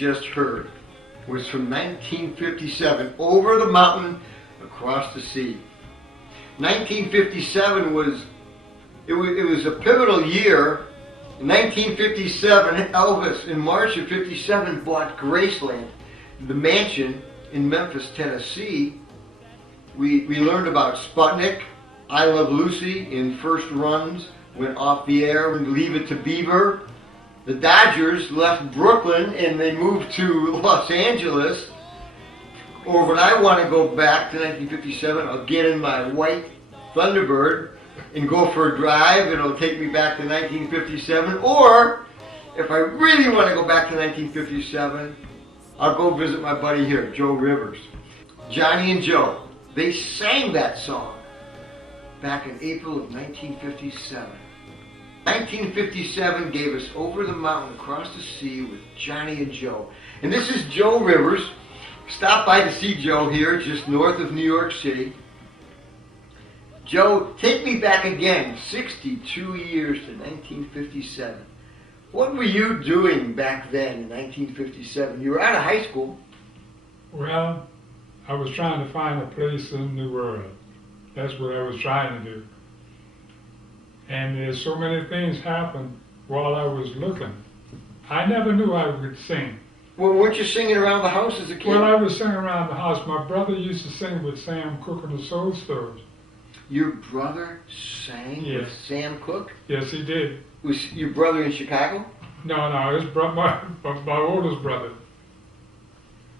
just heard was from 1957, Over the Mountain, Across the Sea. 1957 was a pivotal year. In 1957, Elvis, in March of 57, bought Graceland, the mansion in Memphis, Tennessee. We learned about Sputnik, I Love Lucy in first runs, went off the air and Leave It to Beaver. The Dodgers left Brooklyn and they moved to Los Angeles. Or when I want to go back to 1957, I'll get in my white Thunderbird and go for a drive, and it'll take me back to 1957. Or if I really want to go back to 1957, I'll go visit my buddy here, Joe Rivers. Johnnie and Joe, they sang that song back in April of 1957. 1957 gave us Over the Mountain, Across the Sea with Johnnie and Joe. And this is Joe Rivers. Stop by to see Joe here, just north of New York City. Joe, take me back again, 62 years to 1957. What were you doing back then in 1957? You were out of high school. Well, I was trying to find a place in the world. That's what I was trying to do. And there's so many things happened while I was looking. I never knew I would sing. Well, weren't you singing around the house as a kid? Well, I was singing around the house. My brother used to sing with Sam Cooke and the Soul Stirrers. Your brother sang with Sam Cooke? Yes, he did. Was your brother in Chicago? No, my oldest brother.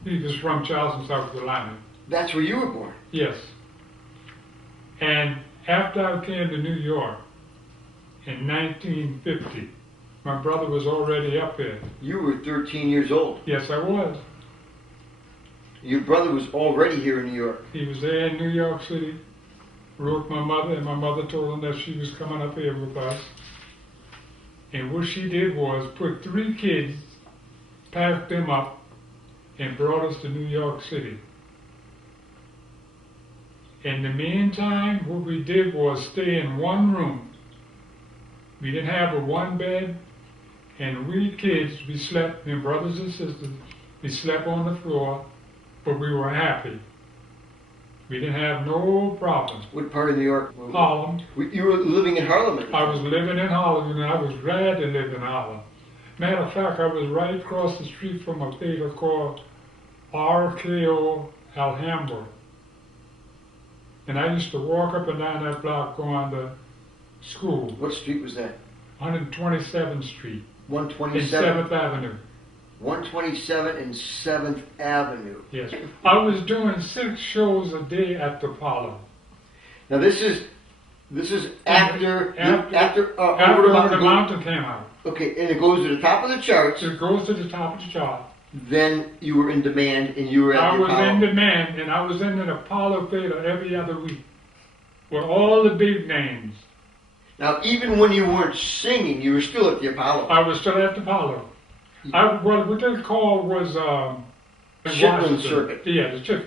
He was from Charleston, South Carolina. That's where you were born? Yes. And after I came to New York in 1950, my brother was already up here. You were 13 years old? Yes, I was. Your brother was already here in New York? He was there in New York City. Wrote my mother, and my mother told him that she was coming up here with us. And what she did was put 3 kids, packed them up, and brought us to New York City. In the meantime, what we did was stay in one room. We didn't have a one bed, and we kids, we slept, my brothers and sisters, we slept on the floor, but we were happy. We didn't have no problems. What part of New York? Harlem. You were living in Harlem at the time. I was living in Harlem, and I was glad to live in Harlem. Matter of fact, I was right across the street from a theater called RKO Alhambra. And I used to walk up and down that block going to school. What street was that? 127th Street. 127? And 7th Avenue. 127 and 7th Avenue. Yes. I was doing 6 shows a day at the Apollo. Now this is after Over the Mountain came out. Okay, and it goes to the top of the charts. It goes to the top of the chart. Then you were in demand and you were at the Apollo. I was in demand, and I was in an Apollo theater every other week with all the big names. Now, even when you weren't singing, you were still at the Apollo. I was still at the Apollo. What they called was Chitlin Circuit. Yeah, the Chitlin.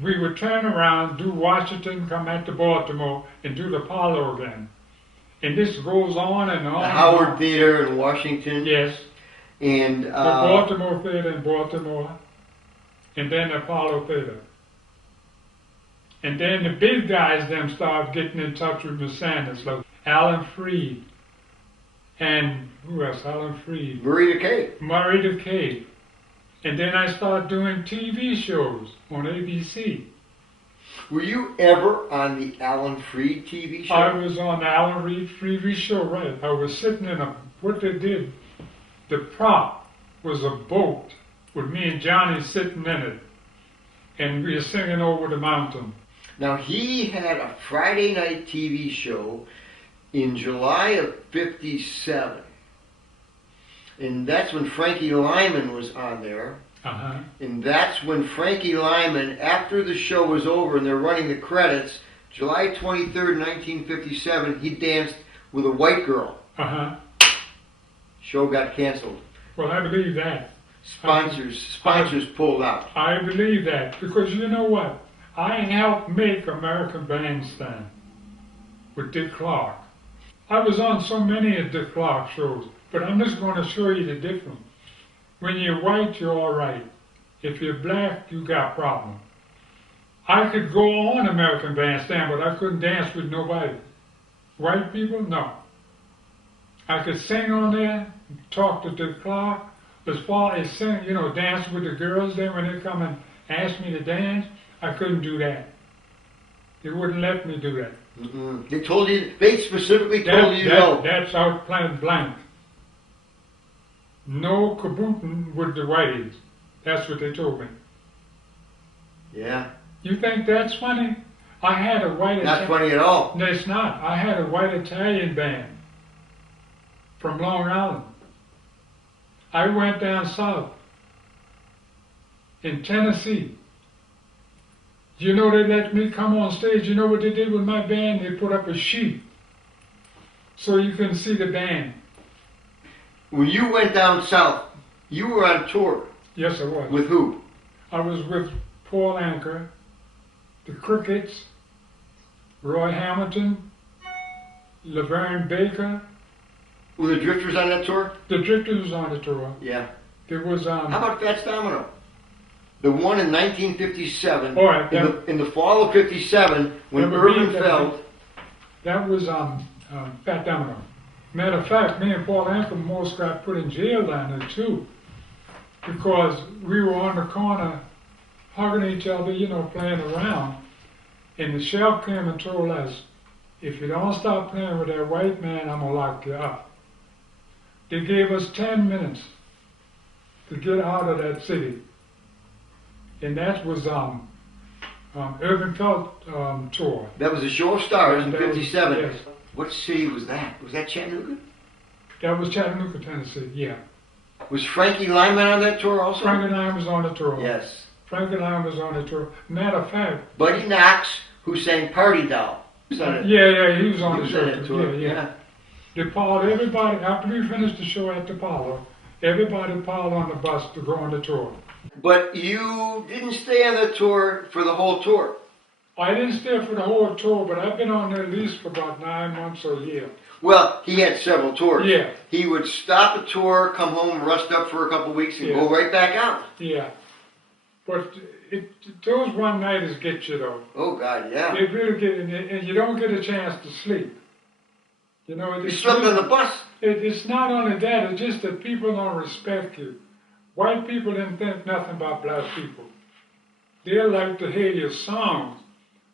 We would turn around, do Washington, come back to Baltimore, and do the Apollo again. And this goes on and on. The Howard Theater in Washington. Yes. And the Baltimore Theater in Baltimore. And then the Apollo Theater. And then the big guys then started getting in touch with Miss Sanders, like Alan Freed. And who else? Alan Freed. Marie DeKay. Marie DeKay. And then I started doing TV shows on ABC. Were you ever on the Alan Freed TV show? I was on the Alan Freed TV show, right. I was sitting in what they did, the prop was a boat with me and Johnny sitting in it. And we were singing Over the Mountain. Now he had a Friday night TV show in July of 57. And that's when Frankie Lyman was on there. Uh-huh. And that's when Frankie Lyman, after the show was over and they're running the credits, July 23rd, 1957, he danced with a white girl. Uh-huh. Show got canceled. Well, I believe that. Sponsors pulled out. I believe that, because you know what? I helped make American Bandstand with Dick Clark. I was on so many of Dick Clark shows, but I'm just going to show you the difference. When you're white, you're all right. If you're black, you got problem. I could go on American Bandstand, but I couldn't dance with nobody. White people, no. I could sing on there, talk to the clock. As far as sing, dance with the girls there when they come and ask me to dance, I couldn't do that. They wouldn't let me do that. Mm-mm. They specifically told you no. That's out plain blank. No kabootin' with the whiteys. That's what they told me. Yeah. You think that's funny? I had a white... Not funny at all. No, it's not. I had a white Italian band from Long Island. I went down south in Tennessee. They let me come on stage. You know what they did with my band? They put up a sheet so you couldn't see the band. When you went down south, you were on tour. Yes, I was. With who? I was with Paul Anka, the Crickets, Roy Hamilton, Laverne Baker. Were the Drifters on that tour? The Drifters was on the tour. Yeah. There was How about Fats Domino? The one in 1957. All right. In the fall of '57, when Irvin fell. That was Fat Domino. Matter of fact, me and Paul Anka most got put in jail down there too, because we were on the corner hugging each other, playing around, and the sheriff came and told us, if you don't stop playing with that white man, I'm gonna lock you up. They gave us 10 minutes to get out of that city. And that was Irvin Felt tour. That was the Show of Stars in '57. Yes. What city was that? Was that Chattanooga? That was Chattanooga, Tennessee, yeah. Was Frankie Lyman on that tour also? Frankie Lyman was on the tour. Yes. Frankie Lyman was on the tour. Matter of fact... Buddy Knox, who sang Party Doll. He was on the tour. Yeah. They piled everybody, after we finished the show at the Apollo, everybody piled on the bus to go on the tour. But you didn't stay on the tour for the whole tour. I didn't stay for the whole tour, but I've been on there at least for about 9 months or a year. Well, he had several tours. Yeah. He would stop a tour, come home, rust up for a couple of weeks, and go right back out. Yeah. But those one-nighters get you, though. Oh, God, yeah. They really get, and you don't get a chance to sleep. You slept on the bus. It's not only that, it's just that people don't respect you. White people didn't think nothing about black people. They like to hear your songs.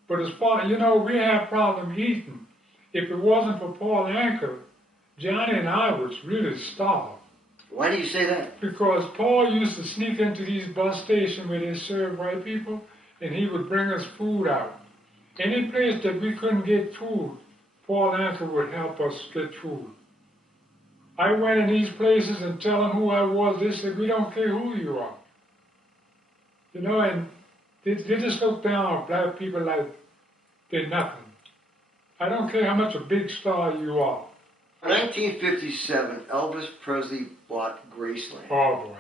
But as far, we have problem eating. If it wasn't for Paul Anka, Johnny and I was really starved. Why do you say that? Because Paul used to sneak into these bus stations where they serve white people, and he would bring us food out. Any place that we couldn't get food, Paul Anka would help us get food. I went in these places and tell them who I was. They said, we don't care who you are. And they just look down on black people like they're nothing. I don't care how much a big star you are. In 1957, Elvis Presley bought Graceland. Oh, boy.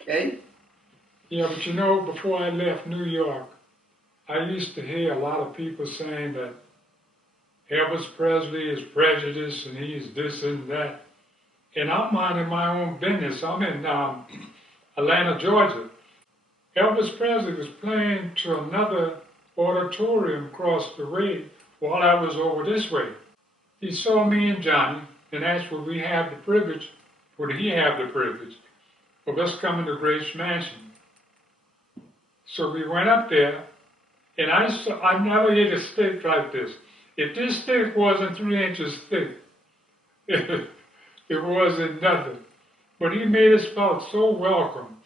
Okay? Yeah, but before I left New York, I used to hear a lot of people saying that Elvis Presley is prejudiced and he's this and that. And I'm minding my own business. I'm in Atlanta, Georgia. Elvis Presley was playing to another auditorium across the way while I was over this way. He saw me and Johnny, and that's where he had the privilege of us coming to Grace Mansion. So we went up there, and I never hit a stick like this. If this stick wasn't 3 inches thick, it wasn't nothing. But he made us feel so welcome.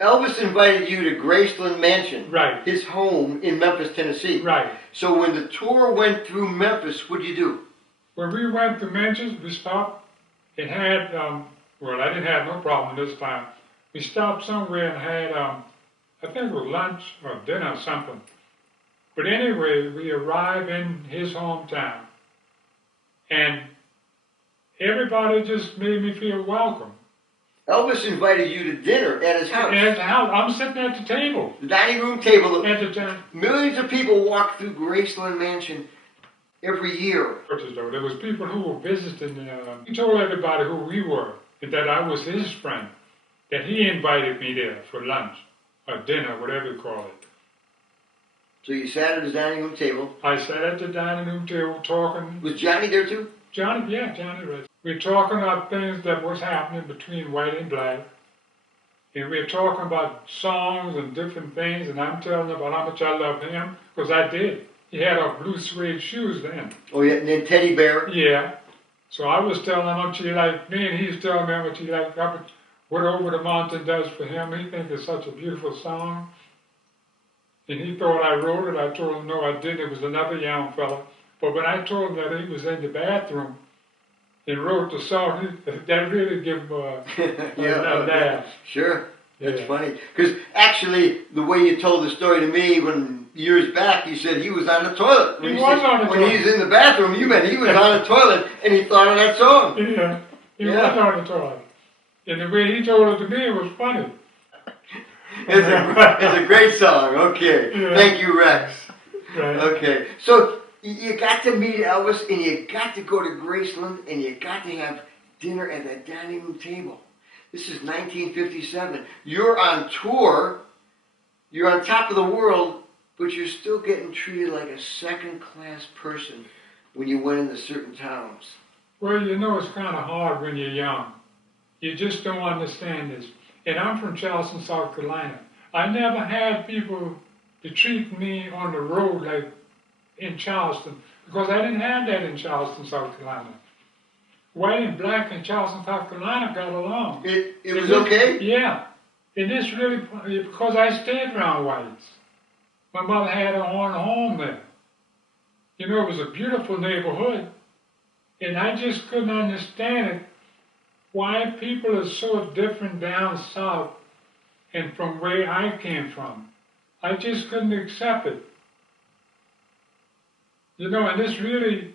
Elvis invited you to Graceland Mansion, right? His home in Memphis, Tennessee. Right. So when the tour went through Memphis, what did you do? When we went to Memphis, we stopped and had, I didn't have no problem this time. We stopped somewhere and had, I think it was lunch or dinner or something. But anyway, we arrived in his hometown. And everybody just made me feel welcome. Elvis invited you to dinner at his house. At his house. I'm sitting at the table. The dining room table. At the time. Millions of people walk through Graceland Mansion every year. There was people who were visiting. He told everybody who we were, and that I was his friend. And he invited me there for lunch or dinner, whatever you call it. So you sat at his dining room table. I sat at the dining room table talking. Was Johnny there too? Johnny was. We're talking about things that was happening between white and black. And we're talking about songs and different things, and I'm telling him about how much I love him, because I did. He had our blue suede shoes then. Oh yeah, and then Teddy Bear. Yeah. So I was telling him how much he liked me, and he's telling me how much he liked what Over the Mountain does for him. He thinks it's such a beautiful song. And he thought I wrote it. I told him, no, I didn't. It was another young fella. But when I told him that he was in the bathroom and wrote the song, that really gave him a laugh. Sure. That's Yeah. funny. Because actually, the way you told the story to me when years back, you said he was on the toilet. He was on the toilet. When he's in the bathroom, you meant he was on the toilet and he thought of that song. Yeah, he was on the toilet. And the way he told it to me, it was funny. It's a great song. Okay. Yeah. Thank you, Rex. Right. Okay. So you got to meet Elvis and you got to go to Graceland and you got to have dinner at that dining room table. This is 1957. You're on tour. You're on top of the world, but you're still getting treated like a second-class person when you went into certain towns. Well, you know, it's kind of hard when you're young. You just don't understand this. And I'm from Charleston, South Carolina. I never had people to treat me on the road like in Charleston, because I didn't have that in Charleston, South Carolina. White and black in Charleston, South Carolina got along. It was okay? Yeah. And this really, because I stayed around whites. My mother had her own home there. You know, it was a beautiful neighborhood. And I just couldn't understand it, why people are so different down south and from where I came from. I just couldn't accept it. You know, and this really,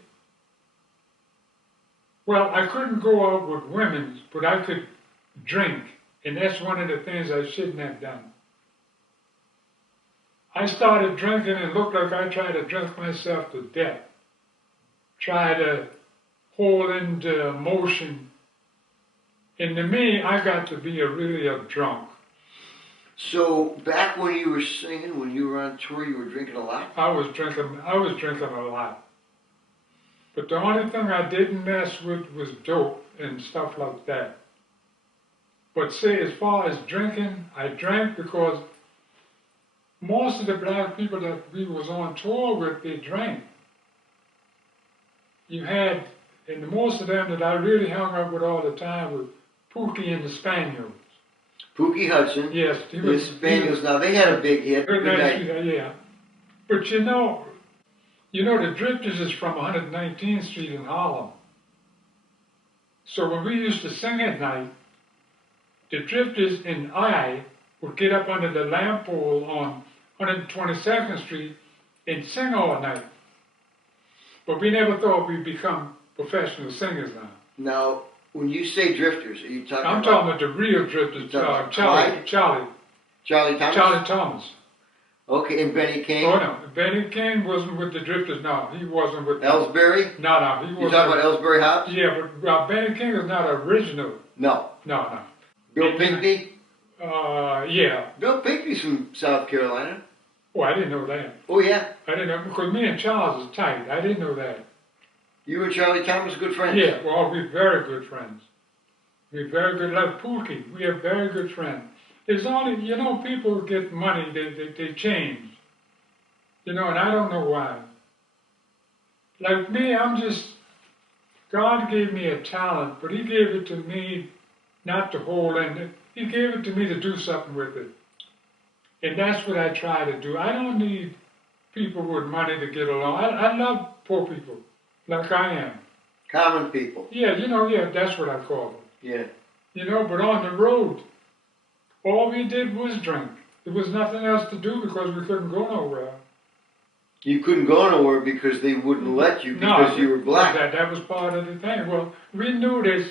well, I couldn't go out with women, but I could drink. And that's one of the things I shouldn't have done. I started drinking and it looked like I tried to drink myself to death. Try to hold into emotion. And to me, I got to be really a drunk. So back when you were singing, when you were on tour, you were drinking a lot? I was drinking a lot. But the only thing I didn't mess with was dope and stuff like that. But say, as far as drinking, I drank because most of the black people that we was on tour with, they drank. You had, and most of them that I really hung out with all the time were Pookie and the Spaniels. Pookie Hudson. Yes. The Spaniels, now they had a big hit. Good night. Yeah. But you know, the Drifters is from 119th Street in Harlem. So when we used to sing at night, the Drifters and I would get up under the lamp pole on 122nd Street and sing all night. But we never thought we'd become professional singers now. Now, when you say Drifters, are you talking I'm talking about the real Drifters, Charlie Thomas? Charlie Thomas. Okay, and Benny King? Oh, no. Benny King wasn't with the Drifters, no. He wasn't with Ellsbury? No, he wasn't. You talking about Ellsbury Hobbs? Yeah, but Benny King is not original. No. No. Bill Pinkney? Yeah. Bill Pinkney's from South Carolina. Oh, I didn't know that. Oh, yeah? I didn't know, because me and Charles is tight. I didn't know that. You and Charlie Thomas good friends? Yeah, well, we're very good friends. We're very good, like Pookie. We are very good friends. There's only, people get money, they change. And I don't know why. Like me, God gave me a talent, but He gave it to me not to hold in. He gave it to me to do something with it. And that's what I try to do. I don't need people with money to get along. I love poor people, like I am. Common people. Yeah, that's what I call them. Yeah. But on the road, all we did was drink. There was nothing else to do because we couldn't go nowhere. You couldn't go nowhere because they wouldn't let you because you were black. That was part of the thing. Well, we knew this.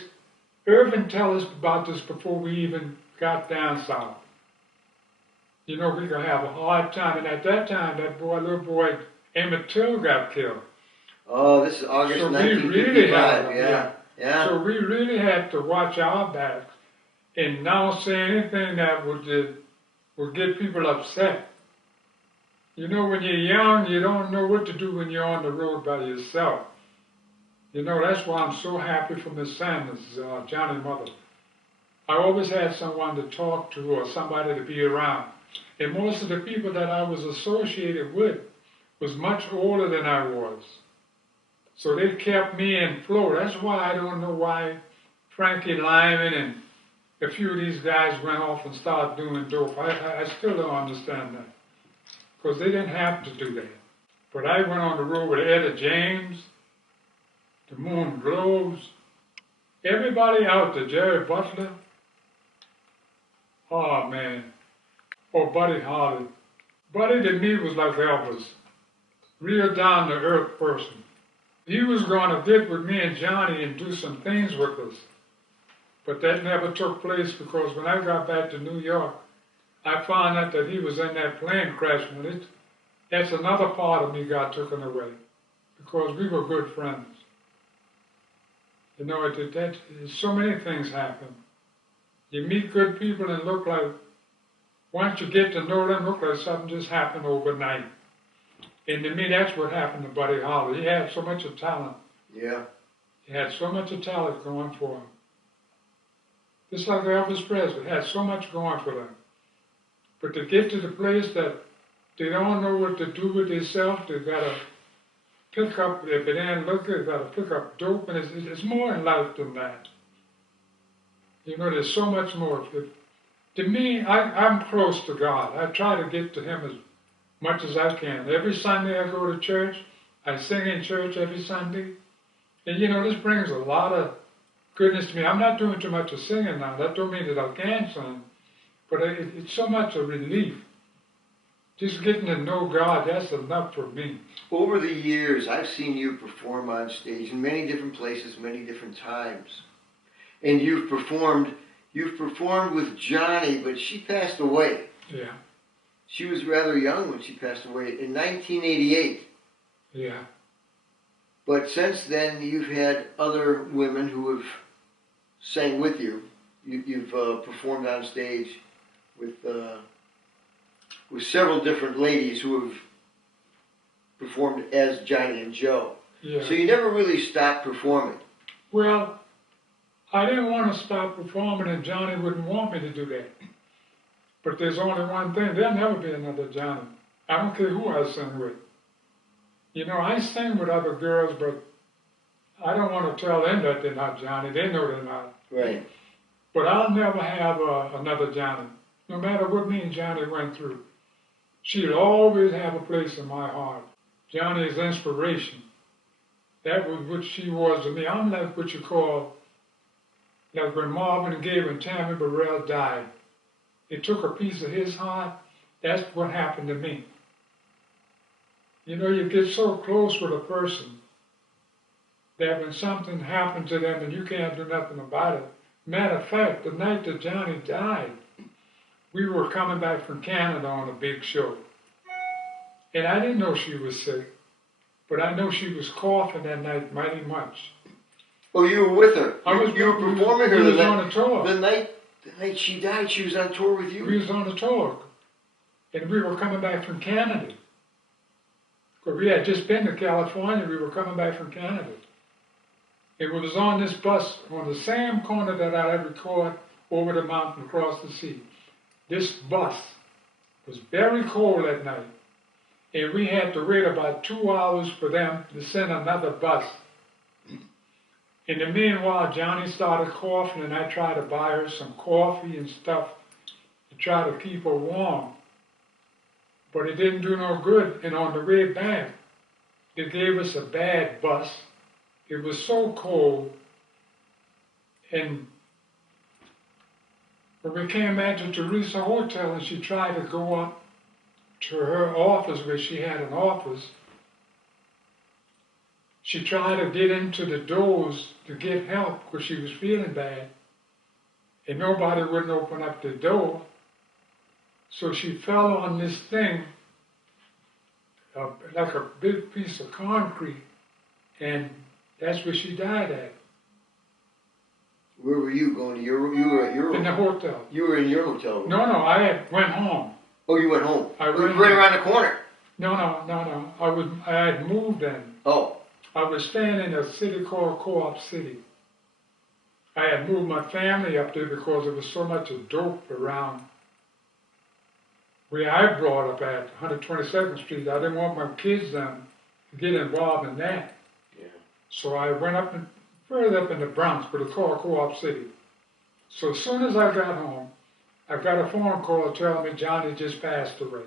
Irvin told us about this before we even got down south. We were going to have a hard time. And at that time, little boy, Emmett Till got killed. Oh, this is August 1955. Yeah. So we really had to watch our backs. and now say anything that would get people upset. You know, when you're young, you don't know what to do when you're on the road by yourself. You know, that's why I'm so happy for Miss Sanders, Johnny's mother. I always had someone to talk to or somebody to be around. And most of the people that I was associated with was much older than I was. So they kept me in flow. That's why I don't know why Frankie Lyman and a few of these guys went off and started doing dope. I still don't understand that. Because they didn't have to do that. But I went on the road with Etta James, the Moon Globes, everybody out there, Jerry Butler. Oh, man. Oh, Buddy Holly. Buddy to me was like Elvis. Real down-to-earth person. He was going to get with me and Johnny and do some things with us. But that never took place because when I got back to New York, I found out that he was in that plane crash. That's another part of me got taken away because we were good friends. You know, so many things happen. You meet good people and look like, once you get to know them, look like something just happened overnight. And to me, that's what happened to Buddy Holly. He had so much of talent. Yeah. He had so much of talent going for him. Just like Elvis Presley had so much going for them. But to get to the place that they don't know what to do with themselves, they've got to pick up, if it ain't looking, they've got to pick up dope, and it's more in life than that. You know, there's so much more. To me, I'm close to God. I try to get to Him as much as I can. Every Sunday I go to church. I sing in church every Sunday. And you know, this brings a lot of goodness to me. I'm not doing too much of singing now. That don't mean that I can't sing. But it's so much a relief. Just getting to know God, that's enough for me. Over the years, I've seen you perform on stage in many different places, many different times. And you've performed with Johnnie, but she passed away. Yeah. She was rather young when she passed away in 1988. Yeah. But since then, you've had other women who have sang with you. You've performed on stage with several different ladies who have performed as Johnnie and Joe. Yeah. So you never really stopped performing. Well, I didn't want to stop performing, and Johnnie wouldn't want me to do that. But there's only one thing. There'll never be another Johnnie. I don't care who I sing with. You know, I sing with other girls, but I don't want to tell them that they're not Johnnie. They know they're not. Right. But I'll never have another Johnnie. No matter what me and Johnnie went through, she'll always have a place in my heart. Johnnie is inspiration. That was what she was to me. I'm like what you call, like when Marvin Gaye and Tammy Burrell died. It took a piece of his heart. That's what happened to me. You know, you get so close with a person that when something happened to them and you can't do nothing about it. Matter of fact, the night that Johnnie died, we were coming back from Canada on a big show. And I didn't know she was sick, but I know she was coughing that night mighty much. Oh, you were with her? You were performing her the night, on a tour. The night she died, she was on tour with you? We was on a tour. And we were coming back from Canada. Because we had just been to California, we were coming back from Canada. It was on this bus, on the same corner that I had recorded over the mountain across the sea. This bus was very cold that night. And we had to wait about 2 hours for them to send another bus. In the meanwhile, Johnnie started coughing, and I tried to buy her some coffee and stuff to try to keep her warm. But it didn't do no good, and on the way back, they gave us a bad bus. It was so cold, and when we came back to Teresa Hotel, and she tried to go up to her office, where she had an office, she tried to get into the doors to get help because she was feeling bad, and nobody wouldn't open up the door. So she fell on this thing, like a big piece of concrete, and that's where she died at. Where were you going? You were at your in the hotel. You were in your hotel room. No, I went home. Oh, you went home. I it was went right home. around the corner. No. I had moved then. Oh. I was staying in a city called Co-op City. I had moved my family up there because there was so much of dope around where I brought up at 122nd Street. I didn't want my kids then to get involved in that. Yeah. So I went up and further up in the Bronx, but it's called Co-op City. So as soon as I got home, I got a phone call telling me Johnnie just passed away.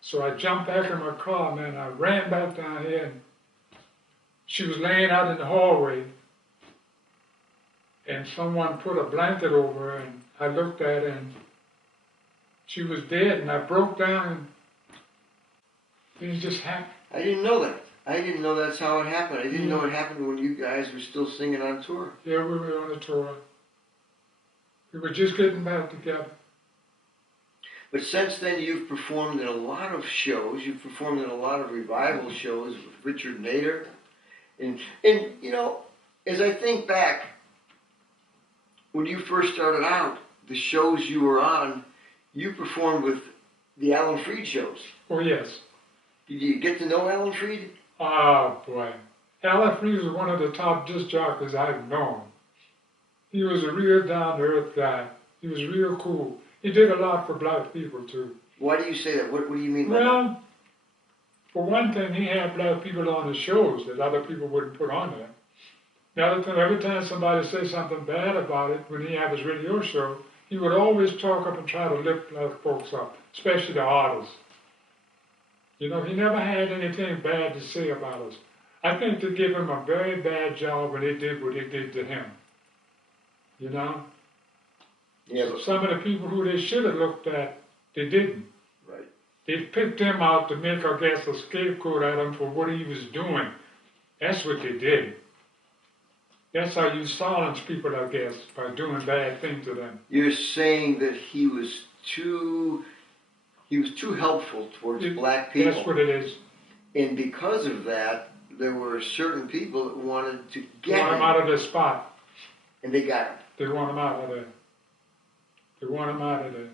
So I jumped back in my car, man. I ran back down here, and she was laying out in the hallway, and someone put a blanket over her, and I looked at her, and she was dead, and I broke down, and it just happened. I didn't know that. I didn't know that's how it happened. I didn't know it happened when you guys were still singing on tour. Yeah, we were on a tour. We were just getting back together. But since then, you've performed in a lot of shows. You've performed in a lot of revival shows with Richard Nader. And you know, as I think back, when you first started out, the shows you were on, you performed with the Alan Freed shows. Oh, yes. Did you get to know Alan Freed? Oh, boy. Alan Freed was one of the top disc jockeys I've known. He was a real down-to-earth guy. He was real cool. He did a lot for black people, too. Why do you say that? What do you mean by that? Well, for one thing, he had black people on his shows that other people wouldn't put on there. The other thing, every time somebody said something bad about it, when he had his radio show, he would always talk up and try to lift black folks up, especially the artists. You know, he never had anything bad to say about us. I think they gave him a very bad job when they did what they did to him. You know? Yeah, but some of the people who they should have looked at, they didn't. right. They picked him out to make, I guess, a scapegoat at him for what he was doing. That's what they did. That's how you silence people, I guess, by doing bad things to them. You're saying that he was too helpful towards black people. That's what it is. And because of that, there were certain people that wanted to They get want him out of their spot. and they got him. They want him out of there. They want him out of there.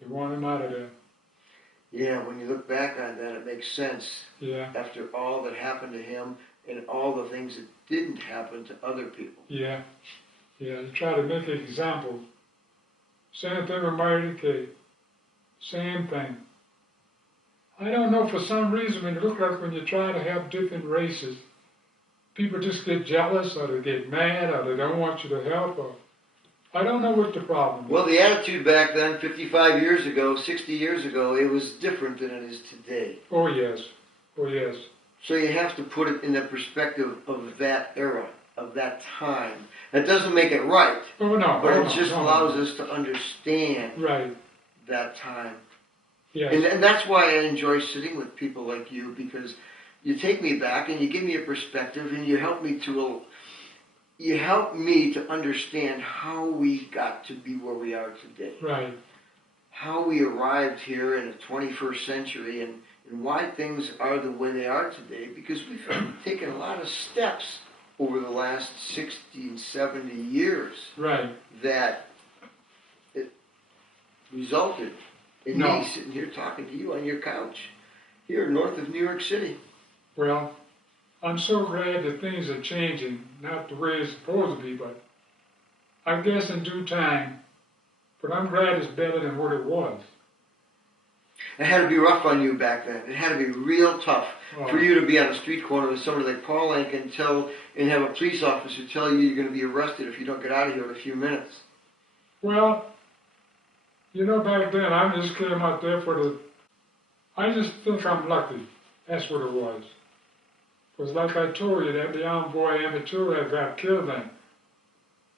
They want him out of there. Yeah, when you look back on that, it makes sense. Yeah. After all that happened to him and all the things that didn't happen to other people. Yeah. Yeah, you try to make an example. Same thing with Marty Kay. Same thing. I don't know, for some reason, it looks like when you try to have different races, people just get jealous, or they get mad, or they don't want you to help, or I don't know what the problem is. Well, the attitude back then, 55 years ago, 60 years ago, it was different than it is today. Oh, yes. Oh, yes. So you have to put it in the perspective of that era, of that time. That doesn't make it right, Oh, no. but oh, it just no, allows us to understand Right. that time. Yes. And that's why I enjoy sitting with people like you, because you take me back and you give me a perspective and you help me to understand how we got to be where we are today. Right. How we arrived here in the 21st century and why things are the way they are today, because we've taken a lot of steps over the last 60 and 70 years Right. that it resulted in No. me sitting here talking to you on your couch here north of New York City. Well, I'm so glad that things are changing, not the way it's supposed to be, but I guess in due time. But I'm glad it's better than what it was. It had to be rough on you back then. It had to be real tough for you to be on a street corner with somebody like Paul Anka and have a police officer tell you you're going to be arrested if you don't get out of here in a few minutes. Well, you know, back then I just came out there I just think I'm lucky. That's what it was. Because like I told you, that young boy amateur that got killed then.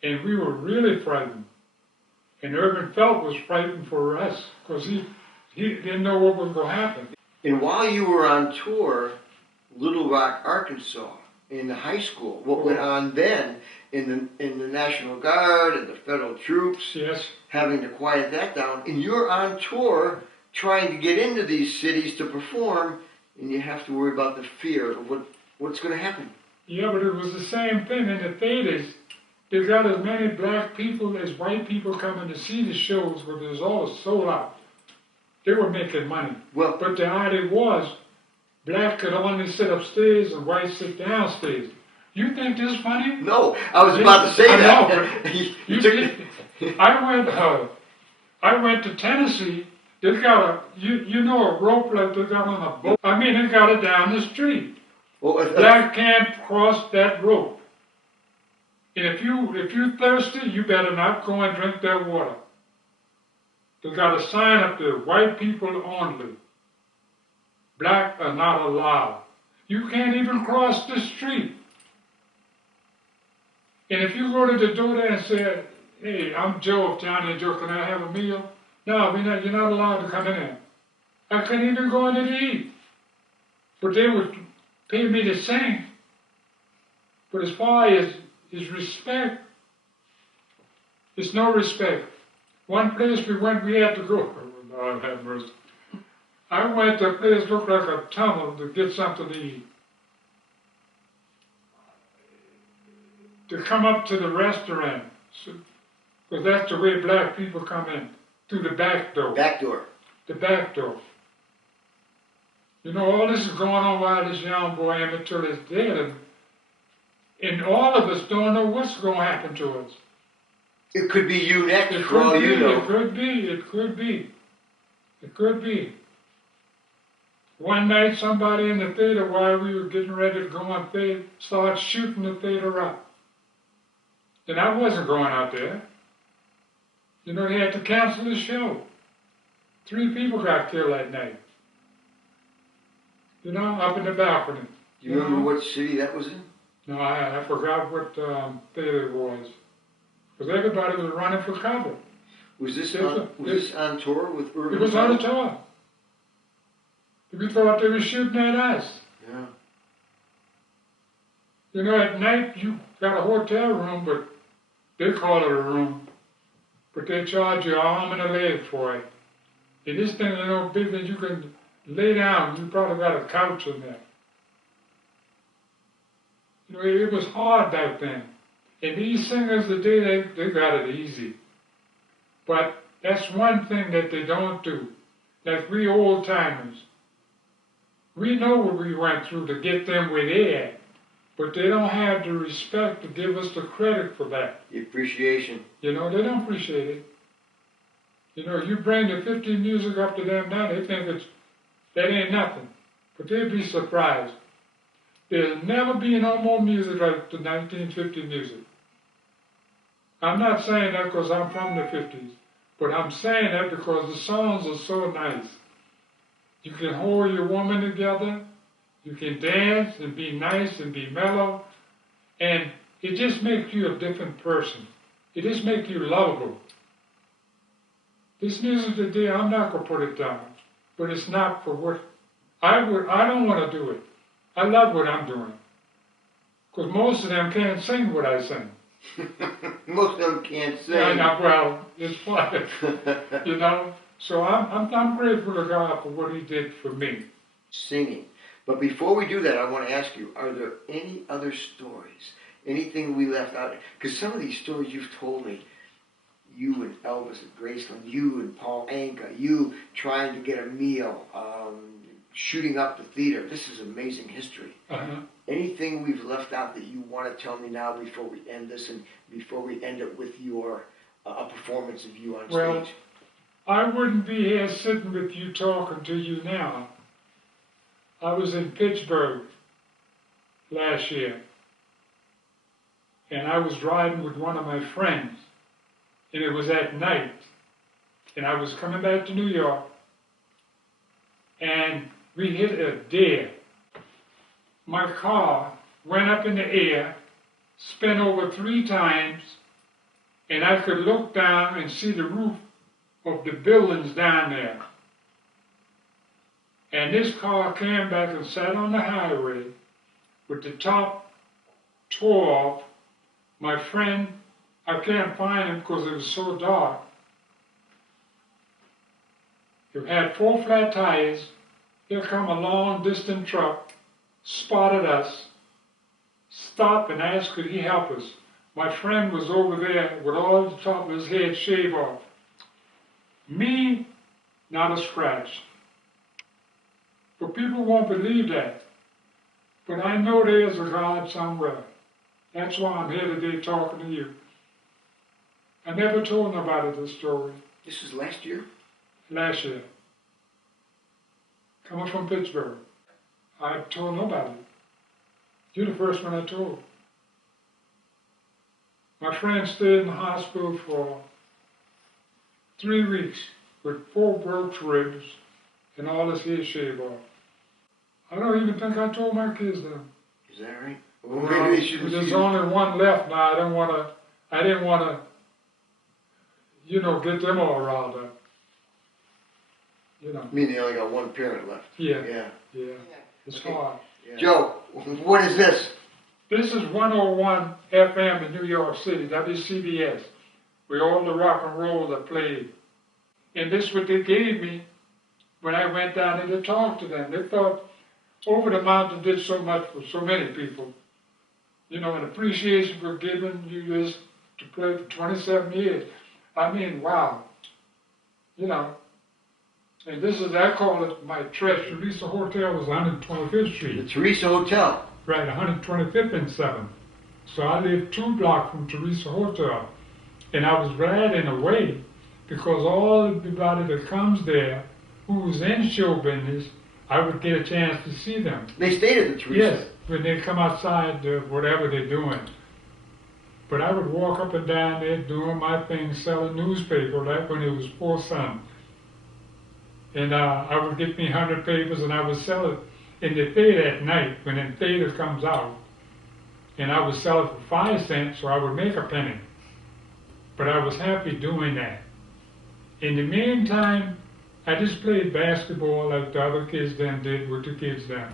And we were really frightened. And Irvin Felt was frightened for us because he didn't know what was going to happen. And while you were on tour, Little Rock, Arkansas, in the high school, what went on then in the National Guard and the federal troops, Yes. having to quiet that down, and you're on tour trying to get into these cities to perform, and you have to worry about the fear of what's going to happen. Yeah, but it was the same thing in the theaters. They got as many black people as white people coming to see the shows, but it was all sold out. They were making money. Well, But the idea was, black could only sit upstairs and white sit downstairs. You think this funny? no, I was about to say I that. know, but I went to Tennessee. They got a rope like they got on a boat. I mean, they got it down the street. Well, Black can't cross that rope. And if you're thirsty, you better not go and drink that water. They got a sign up there, white people only. Black are not allowed. You can't even cross the street. And if you go to the door there and say, hey, I'm Joe of Johnnie and Joe, can I have a meal? No, you're not allowed to come in there. I couldn't even go in there to eat. But they would pay me to sing. But as far as respect, it's no respect. One place we went, we had to go. Oh, Lord have mercy. I went to a place looked like a tunnel to get something to eat. To come up to the restaurant, because that's the way black people come in, through the back door. Back door. The back door. You know, all this is going on while this young boy until he's dead, and all of us don't know what's going to happen to us. It could be you next, It for all could be, you know. it could be, it could be. It could be. One night, somebody in the theater, while we were getting ready to go on theater, started shooting the theater up. And I wasn't going out there. You know, they had to cancel the show. 3 people got killed that night. You know, up in the balcony. Do you remember what city that was in? No, I forgot what theater it was. Because everybody was running for cover. Was this on tour with Urban? It was on the tour. We thought they were shooting at us. Yeah. You know, at night you got a hotel room, but they call it a room. But they charge you an arm and a leg for it. And this thing is no big that you can lay down. You probably got a couch in there. You know, it was hard back then. And these singers today, they got it easy. But that's one thing that they don't do. Like we old timers. We know what we went through to get them where they're at. But they don't have the respect to give us the credit for that. The appreciation. You know, they don't appreciate it. You know, you bring the 50 music up to them now, they think that ain't nothing. But they'd be surprised. There'll never be no more music like the 1950 music. I'm not saying that because I'm from the 50s, but I'm saying that because the songs are so nice. You can hold your woman together, you can dance and be nice and be mellow, and it just makes you a different person. It just makes you lovable. This music today, I'm not going to put it down, but it's not for what I don't want to do it. I love what I'm doing. Because most of them can't sing what I sing. Most of them can't sing. Yeah, no, well, it's fun. You know? So I'm grateful to God for what He did for me. Singing. But before we do that, I want to ask you, are there any other stories? Anything we left out? Because some of these stories you've told me, you and Elvis at Graceland, you and Paul Anka, you trying to get a meal, shooting up the theater. This is amazing history. Uh-huh. Anything we've left out that you want to tell me now before we end this and before we end it with your a performance of you on stage? Well, I wouldn't be here sitting with you talking to you now. I was in Pittsburgh last year, and I was riding with one of my friends, and it was at night, and I was coming back to New York, and we hit a deer. My car went up in the air, spun over 3 times, and I could look down and see the roof of the buildings down there. And this car came back and sat on the highway with the top tore off. My friend, I can't find him because it was so dark. It had 4 flat tires. Here come a long distant truck, spotted us, stopped and asked could he help us. My friend was over there with all the top of his head shaved off. Me, not a scratch. But people won't believe that. But I know there's a God somewhere. That's why I'm here today talking to you. I never told nobody this story. This was last year? Last year. Coming from Pittsburgh. I told nobody. You're the first one I told. My friend stayed in the hospital for 3 weeks with 4 broke ribs and all his hair shaved off. I don't even think I told my kids that. Is that right? Well, maybe they shouldn't. There's only one left now. I didn't want to, get them all riled up. I mean, they only got one parent left. Yeah. Yeah. It's hard. Yeah. Joe, what is this? This is 101 FM in New York City, WCBS, where all the rock and roll are played. And this is what they gave me when I went down there to talk to them. They thought Over the Mountain did so much for so many people. An appreciation for giving you this to play for 27 years. I mean, wow. And this is, I call it my treasure. Teresa Hotel was 125th Street. The Teresa Hotel. Right, 125th and 7th. So I lived 2 blocks from Teresa Hotel. And I was glad in a way because all everybody that comes there who was in show business, I would get a chance to see them. They stayed at the Teresa? Yes, when they come outside, whatever they're doing. But I would walk up and down there doing my thing, selling newspaper, right when it was full sun. And I would get me 100 papers and I would sell it in the theater at night when the theater comes out. And I would sell it for 5 cents, so I would make a penny. But I was happy doing that. In the meantime, I just played basketball like the other kids then did with the kids then.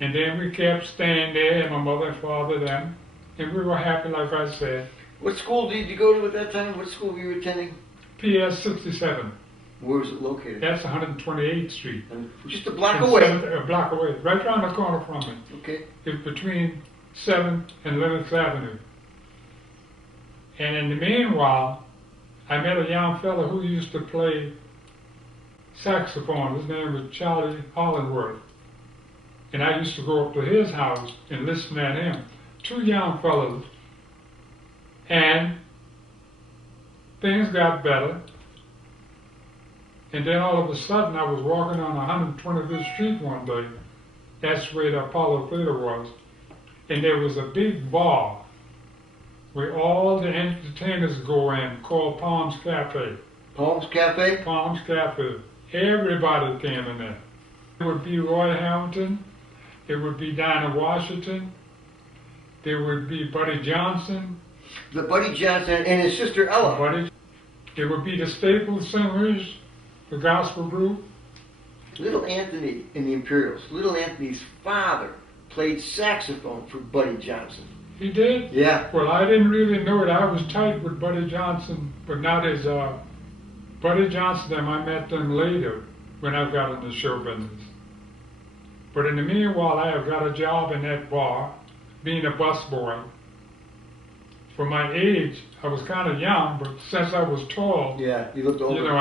And then we kept staying there, and my mother and father then, and we were happy, like I said. What school did you go to at that time? What school were you attending? PS 67. Where was it located? That's 128th Street. And just a block away? A block away, right around the corner from it. Okay. It's between 7th and 11th Avenue. And in the meanwhile, I met a young fellow who used to play saxophone. His name was Charlie Hollingworth. And I used to go up to his house and listen at him. 2 young fellows. And things got better. And then all of a sudden I was walking on 125th Street one day. That's where the Apollo Theater was. And there was a big bar where all the entertainers go in called Palms Cafe. Palms Cafe? Palms Cafe. Everybody came in there. It would be Roy Hamilton. It would be Dinah Washington. There would be Buddy Johnson. The Buddy Johnson and his sister Ella. There would be the Staple Singers, the gospel group. Little Anthony in the Imperials. Little Anthony's father played saxophone for Buddy Johnson. He did? Yeah. Well, I didn't really know it. I was tight with Buddy Johnson, but not as Buddy Johnson. I met them later when I got into show business. But in the meanwhile, I have got a job in that bar, being a busboy. For my age, I was kind of young, but since I was tall, yeah, you looked older.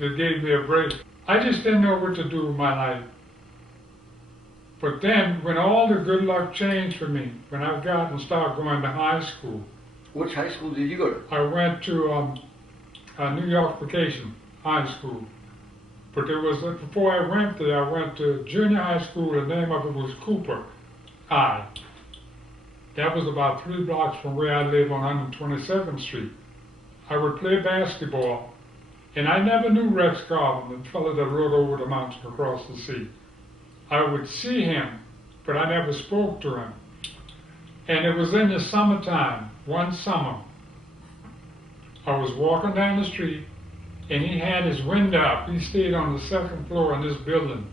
It gave me a break. I just didn't know what to do with my life. But then, when all the good luck changed for me, when I got and started going to high school. Which high school did you go to? I went to New York Vacation High School. But there was, before I went there, I went to junior high school. The name of it was Cooper High. That was about 3 blocks from where I live on 127th Street. I would play basketball, and I never knew Rex Garvin, the fellow that rode over the mountain across the sea. I would see him, but I never spoke to him. And it was in the summertime, one summer. I was walking down the street, and he had his window up. He stayed on the 2nd floor in this building,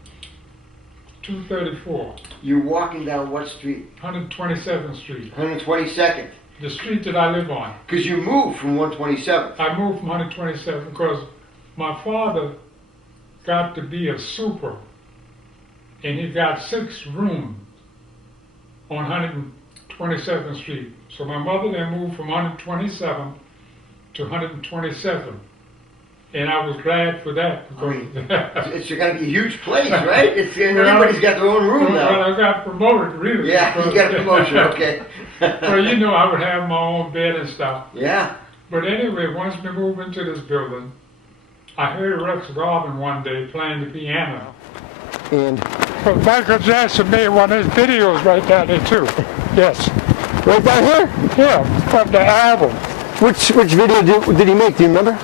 234. You're walking down what street? 127th Street. 122nd. The street that I live on. Because you moved from 127th. I moved from 127th because my father got to be a super, and he got 6 rooms. on 127th Street. So my mother then moved from 127th to 127th. And I was glad for that because it's got to be a huge place, right? Everybody's got their own room now. Well, I got promoted, really. Yeah, you got a promotion, okay. Well, you know, I would have my own bed and stuff. Yeah. But anyway, once we moved into this building, I heard Rex Garvin one day playing the piano. And well, Michael Jackson made one of his videos right down there too. Yes. Right down here? Yeah, from the album. Which video did he make? Do you remember?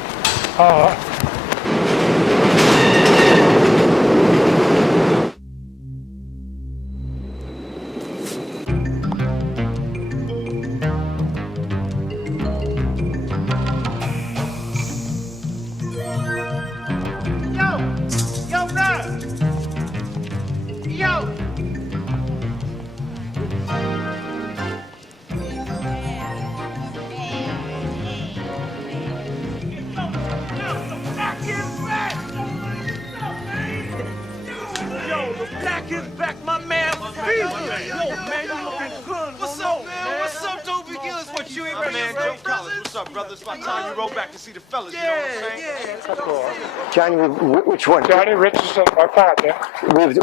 Johnnie, which one? Johnnie Richardson, my partner.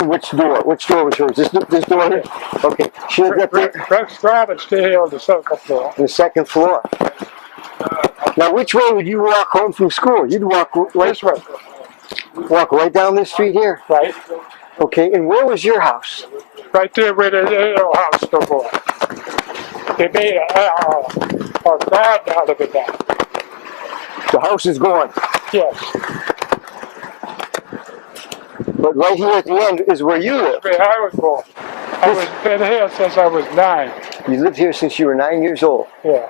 Which door? Which door was hers? This door here? Okay. She lived up there? Rex Garvin stayed here on the second floor. On the second floor. Now, which way would you walk home from school? You'd walk right This way. Walk right down this street here? Right. Okay, and where was your house? Right there where the little house no more. They made a garden out of it now. The house is gone. Yes. But right here at the end is where you live. Where I was born. I was been here since I was 9. You lived here since you were 9 years old. Yeah.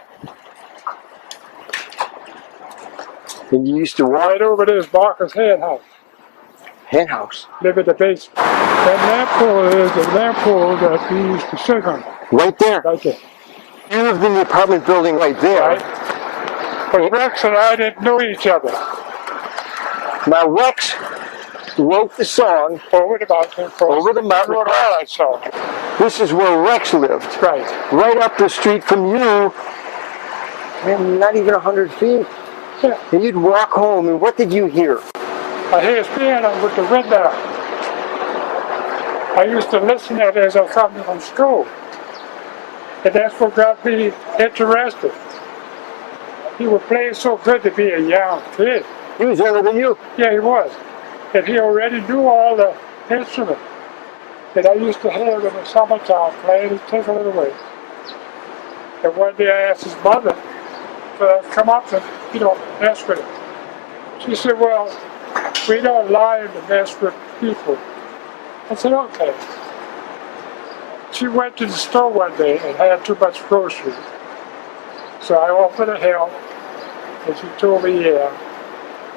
And you used to walk? Right over there is Barker's hen house. Hen house? Live in the basement. That lamp pole is the lamp pole that we used to sit on. Right there? Right there. You lived in the apartment building right there. Right. But Rex and I didn't know each other. Now Rex wrote the song Over the mountain. Over the Mountain. Rhode Island song. This is where Rex lived. Right. Right up the street from you. Man, not even 100 feet. Yeah. And you'd walk home, and what did you hear? I hear his piano with the window. I used to listen to it as I was coming from school. And that's what got me interested. He was playing so good to be a young kid. He was younger than you. Yeah, he was. And he already knew all the instruments. And I used to hear him in the summertime playing his tickle away. And one day I asked his mother to come up and, mess with him. She said, well, we don't lie to mess with people. I said, okay. She went to the store one day and had too much groceries. So I offered her help, and she told me, yeah.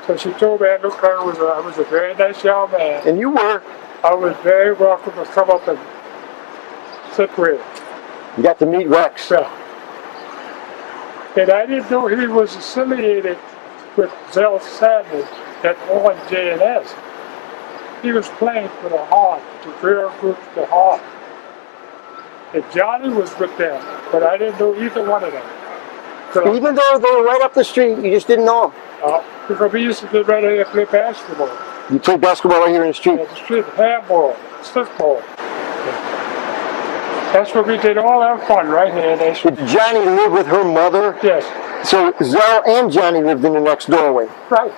So she told me I looked like I was a very nice young man. And you were. I was very welcome to come up and sit with him. You got to meet Rex. Yeah. And I didn't know he was affiliated with Zell Sanders at on J&S. He was playing for the Heart, the girl group, the Heart. And Johnnie was with them, but I didn't know either one of them. So, even though they were right up the street, you just didn't know them. Because we used to get right here and play basketball. You played basketball right here in the street? Yeah, the street, handball, stickball. That's what we did, all that fun right here. Did Johnnie live with her mother? Yes. So Zell and Johnnie lived in the next doorway? Right.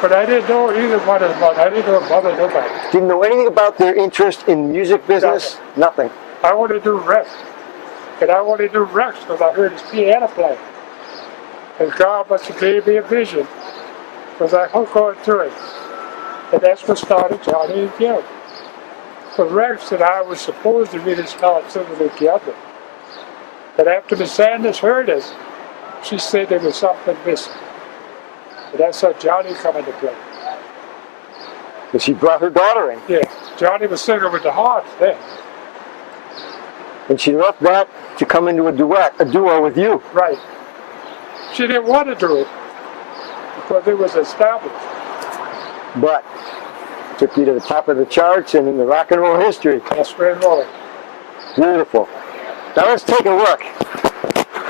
But I didn't know either one of them. I didn't know mother, nobody. Didn't know anything about their interest in music business? Nothing. I want to do Rex. And I want to do Rex because I heard his piano play. And God must have gave me a vision because I hooked on to it. And that's what started Johnnie and Joe. So Rex and I were supposed to really start singing together. But after Miss Sanders heard us, she said there was something missing. And that's how Johnnie come into play. But she brought her daughter in. Yeah, Johnnie was singing with the Hearts then. And she left that to come into a duo with you. Right. She didn't want to do it because it was established. But took you to the top of the charts and in the rock and roll history. That's where it was. Beautiful. Now let's take a look.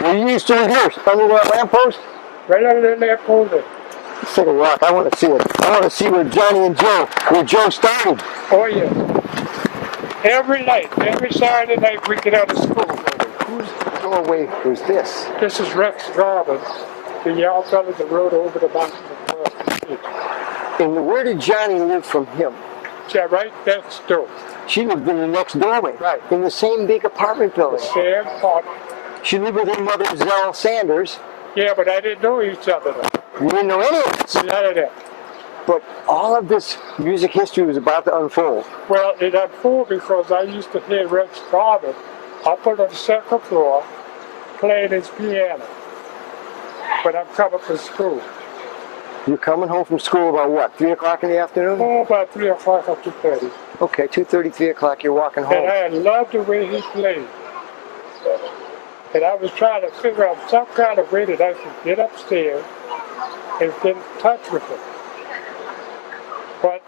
You used to here, under that lamppost? Right under the lamppost there. Let's take a look. I want to see it. I want to see where Johnnie and Joe, where Joe started. Oh, yes. Every night, every Saturday night we get out of school. Whose doorway was this? This is Rex Garvin, the young fellow that rode over the mountain across the street. And where did Johnnie live from him? Yeah, right next door. She lived in the next doorway. Right. In the same big apartment building. Same part. She lived with her mother, Zell Sanders. Yeah, but I didn't know each other. You didn't know any of this. None of that. But all of this music history was about to unfold. Well, it unfolded because I used to hear Rex Garvin up on the second floor playing his piano when I'm coming from school. You're coming home from school about what, 3 o'clock in the afternoon? Oh, about 3 o'clock or 2:30. Okay, 2:30, 3 o'clock, you're walking home. And I loved the way he played. And I was trying to figure out some kind of way that I could get upstairs and get in touch with him. But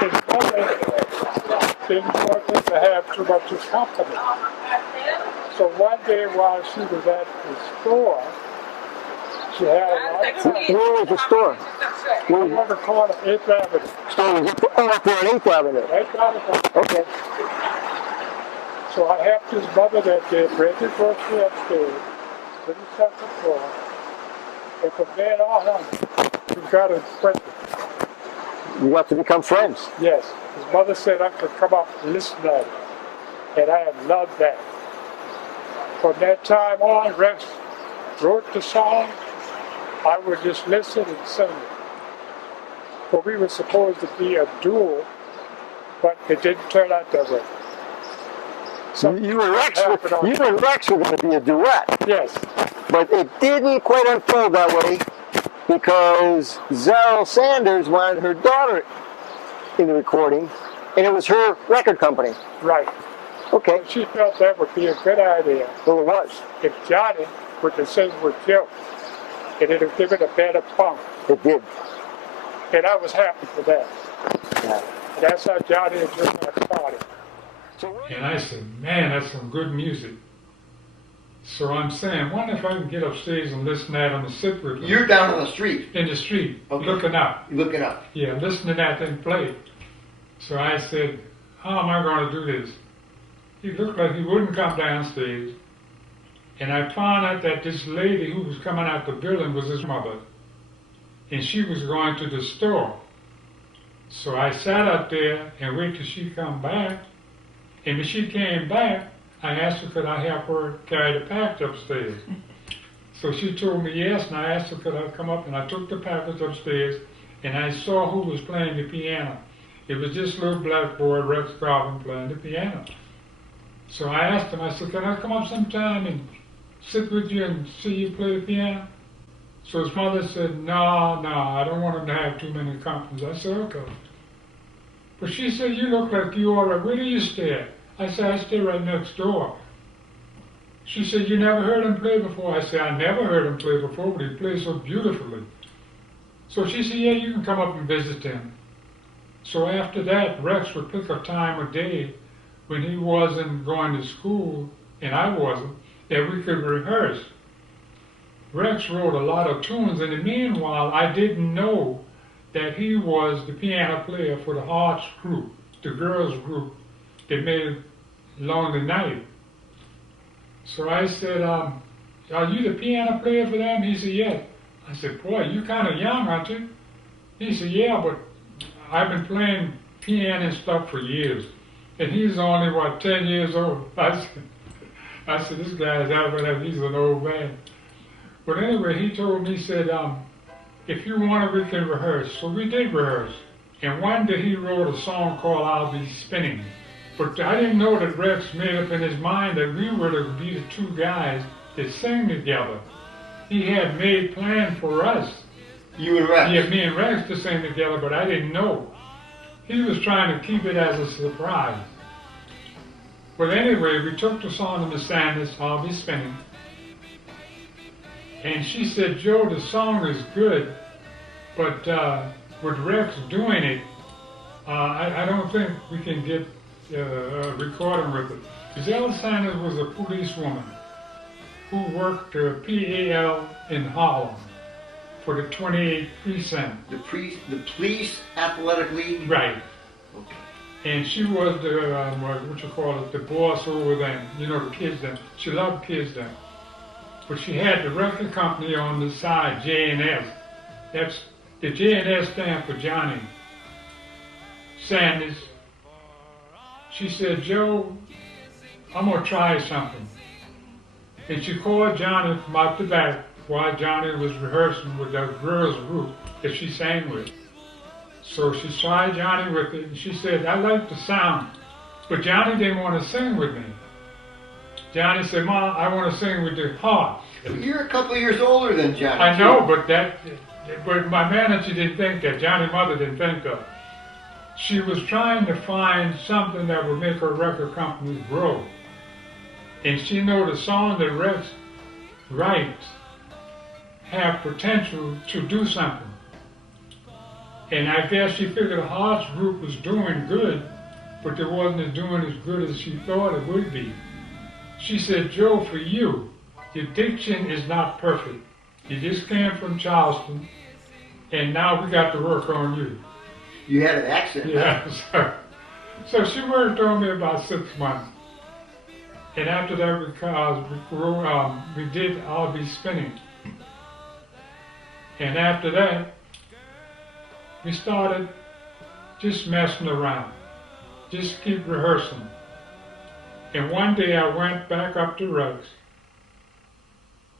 his mother didn't want him to have too much of company. So one day while she was at the store, she had a lot of time. Where was the store? Where was On the corner, 8th Avenue. the store? Was up there on 8th Avenue. Right down the corner. Okay. So I helped his mother that day, bring his grocery upstairs, to the second floor, and from there on, we got him friendly. You got to become friends. Yes, his mother said I could come up and listen to him, and I have loved that. From that time on, Rex wrote the song, I would just listen and sing it. But we were supposed to be a duo, but it didn't turn out that way. You and Rex were going to be a duet. Yes. But it didn't quite unfold that way because Zell Sanders wanted her daughter in the recording, and it was her record company. Right. Okay. She felt that would be a good idea Well, it was. if Johnnie would have sing with Joe, and it would give it a better punk. It did. And I was happy for that. Yeah. And that's how Johnnie and Joe got started. And I said, man, that's some good music. So I'm saying, wonder if I can get upstairs and listen to that on the sit with them. You're down on the street. In the street, Okay. looking up. Looking up. Yeah, listening to that thing play. So I said, how am I going to do this? He looked like he wouldn't come downstairs. And I found out that this lady who was coming out the building was his mother. And she was going to the store. So I sat up there and waited till she come back. And when she came back, I asked her could I help her carry the package upstairs. So she told me yes, and I asked her could I come up, and I took the package upstairs, and I saw who was playing the piano. It was this little black boy, Rex Garvin, playing the piano. So I asked him, I said, can I come up sometime and sit with you and see you play the piano? So his mother said, no, I don't want him to have too many compliments. I said, okay. But she said, you look like you are right. Where do you stay at? I said, I stay right next door. She said, you never heard him play before? I said, I never heard him play before, but he plays so beautifully. So she said, yeah, you can come up and visit him. So after that, Rex would pick a time of day when he wasn't going to school, and I wasn't, that we could rehearse. Rex wrote a lot of tunes, and in the meanwhile, I didn't know that he was the piano player for the Hearts group, the girls group that made Lonely Night. So I said, are you the piano player for them? He said, yes. I said, boy, you kind of young, aren't you? He said, yeah, but I've been playing piano and stuff for years. And he's only, 10 years old. I said, this guy's out there, he's an old man. But anyway, he told me, he said, if you want it, we can rehearse. So we did rehearse. And one day he wrote a song called I'll Be Spinning. But I didn't know that Rex made up in his mind that we were to be the two guys that sang together. He had made plans for us. You and Rex? Yeah, me and Rex to sing together, but I didn't know. He was trying to keep it as a surprise. But anyway, we took the song to Miss Sanders, I'll Be Spinning. And she said, Joe, the song is good, but with Rex doing it, I don't think we can get recording with it. Zell Sanders was a policewoman who worked PAL in Harlem for the 28th precinct. The police athletic league? Right. Okay. And she was the boss over them, the kids then. She loved kids then. But she had the record company on the side, J&S. That's, the J&S stand for Johnnie Sanders. She said, Joe, I'm gonna try something. And she called Johnnie from out the back while Johnnie was rehearsing with that girls group that she sang with. So she tried Johnnie with it, and she said, I like the sound, but Johnnie didn't want to sing with me. Johnnie said, Ma, I want to sing with the heart. You're a couple of years older than Johnnie. I know, but my manager didn't think that. Johnnie's mother didn't think that. She was trying to find something that would make her record company grow. And she knew the song that Rex writes have potential to do something. And I guess she figured the Hearts group was doing good, but it wasn't doing as good as she thought it would be. She said, Joe, for you, your diction is not perfect. You just came from Charleston, and now we got to work on you. You had an accent. Yeah, so she worked on me about 6 months. And after that, we did I'll Be Spinning. And after that, we started just messing around, just keep rehearsing. And one day I went back up to Rex,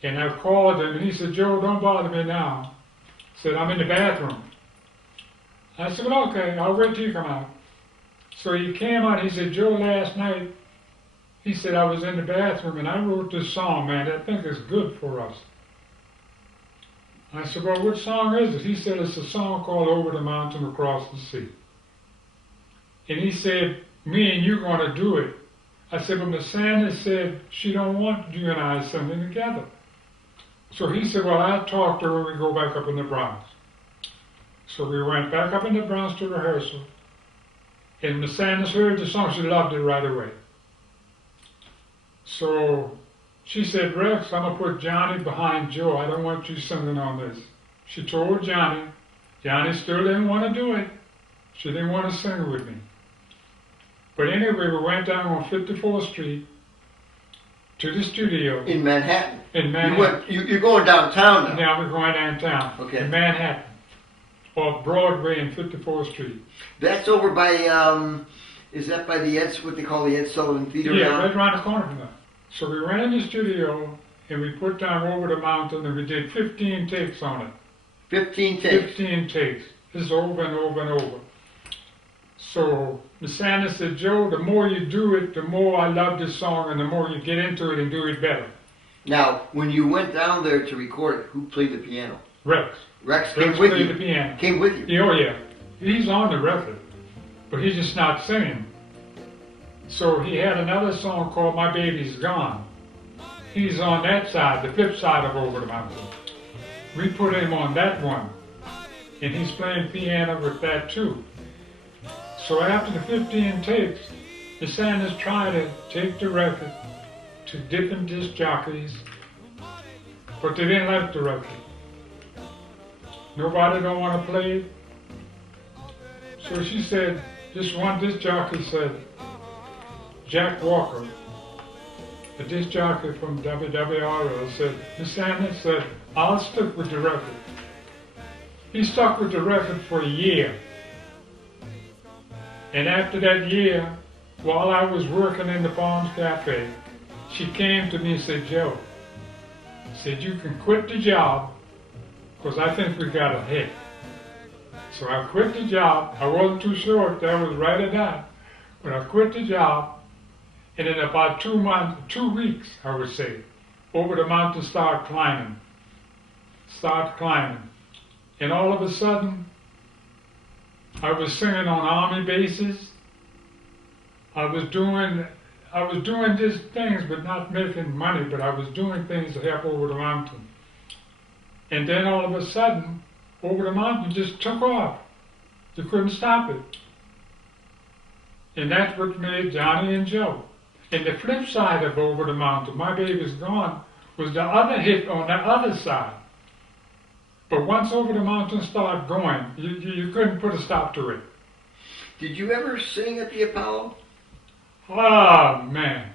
and I called him, and he said, Joe, don't bother me now. I said, I'm in the bathroom. I said, well, okay, I'll wait till you come out. So he came out, he said, Joe, last night, he said, I was in the bathroom, and I wrote this song, man, I think it's good for us. I said, well, what song is it? He said, it's a song called Over the Mountain, Across the Sea. And he said, me and you going to do it. I said, but Miss Sanders said she don't want you and I singing together. So he said, well, I'll talk to her when we go back up in the Bronx. So we went back up in the Bronx to rehearsal. And Miss Sanders heard the song. She loved it right away. So she said, Rex, I'm going to put Johnnie behind Joe. I don't want you singing on this. She told Johnnie. Johnnie still didn't want to do it. She didn't want to sing with me. But anyway, we went down on 54th Street to the studio. In Manhattan? In Manhattan. You're going downtown now? Now we're going downtown. Okay. In Manhattan. Off Broadway and 54th Street. That's over by, is that by the what they call the Ed Sullivan Theater? Yeah, now? right around the corner from that. So we went in the studio and we put down Over the Mountain and we did 15 takes on it. 15 takes? 15 takes. This is over and over and over. So Miss Sanders said, Joe, the more you do it, the more I love this song and the more you get into it and do it better. Now, when you went down there to record it, who played the piano? Rex. Rex came with you? Played the piano. Came with you? Yeah, oh yeah. He's on the record, but he's just not singing. So he had another song called My Baby's Gone. He's on that side, the flip side of Over the Mountain. We put him on that one, and he's playing piano with that too. So after the 15 takes, the Sanders tried to take the record to different disc jockeys, but they didn't like the record. Nobody don't want to play it. So she said, this one disc jockey said, Jack Walker, a disc jockey from WWRL, said, Miss Sanders said, I'll stick with the record. He stuck with the record for a year. And after that year, while I was working in the Palms Cafe, she came to me and said, Joe, said, you can quit the job because I think we got a hit. So I quit the job. I wasn't too sure if that was right or not, but I quit the job, and in about 2 weeks, I would say, Over the Mountain started climbing. And all of a sudden, I was singing on army bases. I was doing just things, but not making money, but I was doing things to help Over the Mountain. And then all of a sudden, Over the Mountain just took off. You couldn't stop it. And that's what made Johnnie and Joe. And the flip side of Over the Mountain, My Baby's Gone, was the other hit on the other side. But once Over the Mountain started going, you couldn't put a stop to it. Did you ever sing at the Apollo? Oh, man.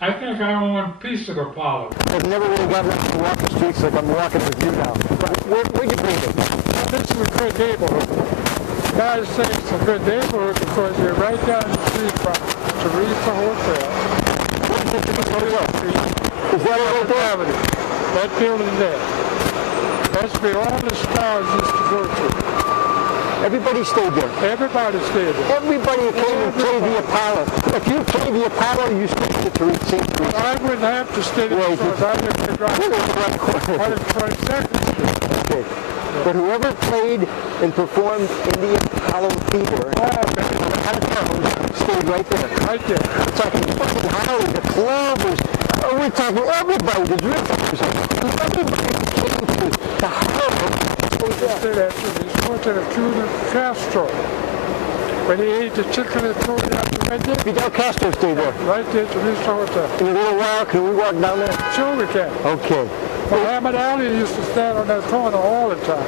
I think I own a piece of Apollo. I've never really gotten up to walk the streets like I'm walking with you now. Where'd you bring it? This is a good neighborhood. Guys say it's a good neighborhood because you're right down the street from Teresa Hotel. Is that right there? Avenue. That building there. That's where all the stars used to go to. Everybody stayed there. Everybody stayed there. Everybody who came and played the Apollo. If you played the Apollo, you stayed at St. Teresa. I wouldn't have to stay there because I lived in right 122nd Street. Okay. But whoever played and performed in the Apollo Theater out of town stayed right there. Right there. We're talking fucking Harlem, the clubbers. Oh, we're talking everybody, the drifters. Everybody who came to Harlem stayed there. Stayed there too. He's going to the Cuban Castro. When he ate the chicken and threw it out the window. Fidel Castro stayed there. Right there, Teresa Hotel. In a little while, can we walk down there? Sure we can. Okay. Muhammad Ali used to stand on that corner all the time.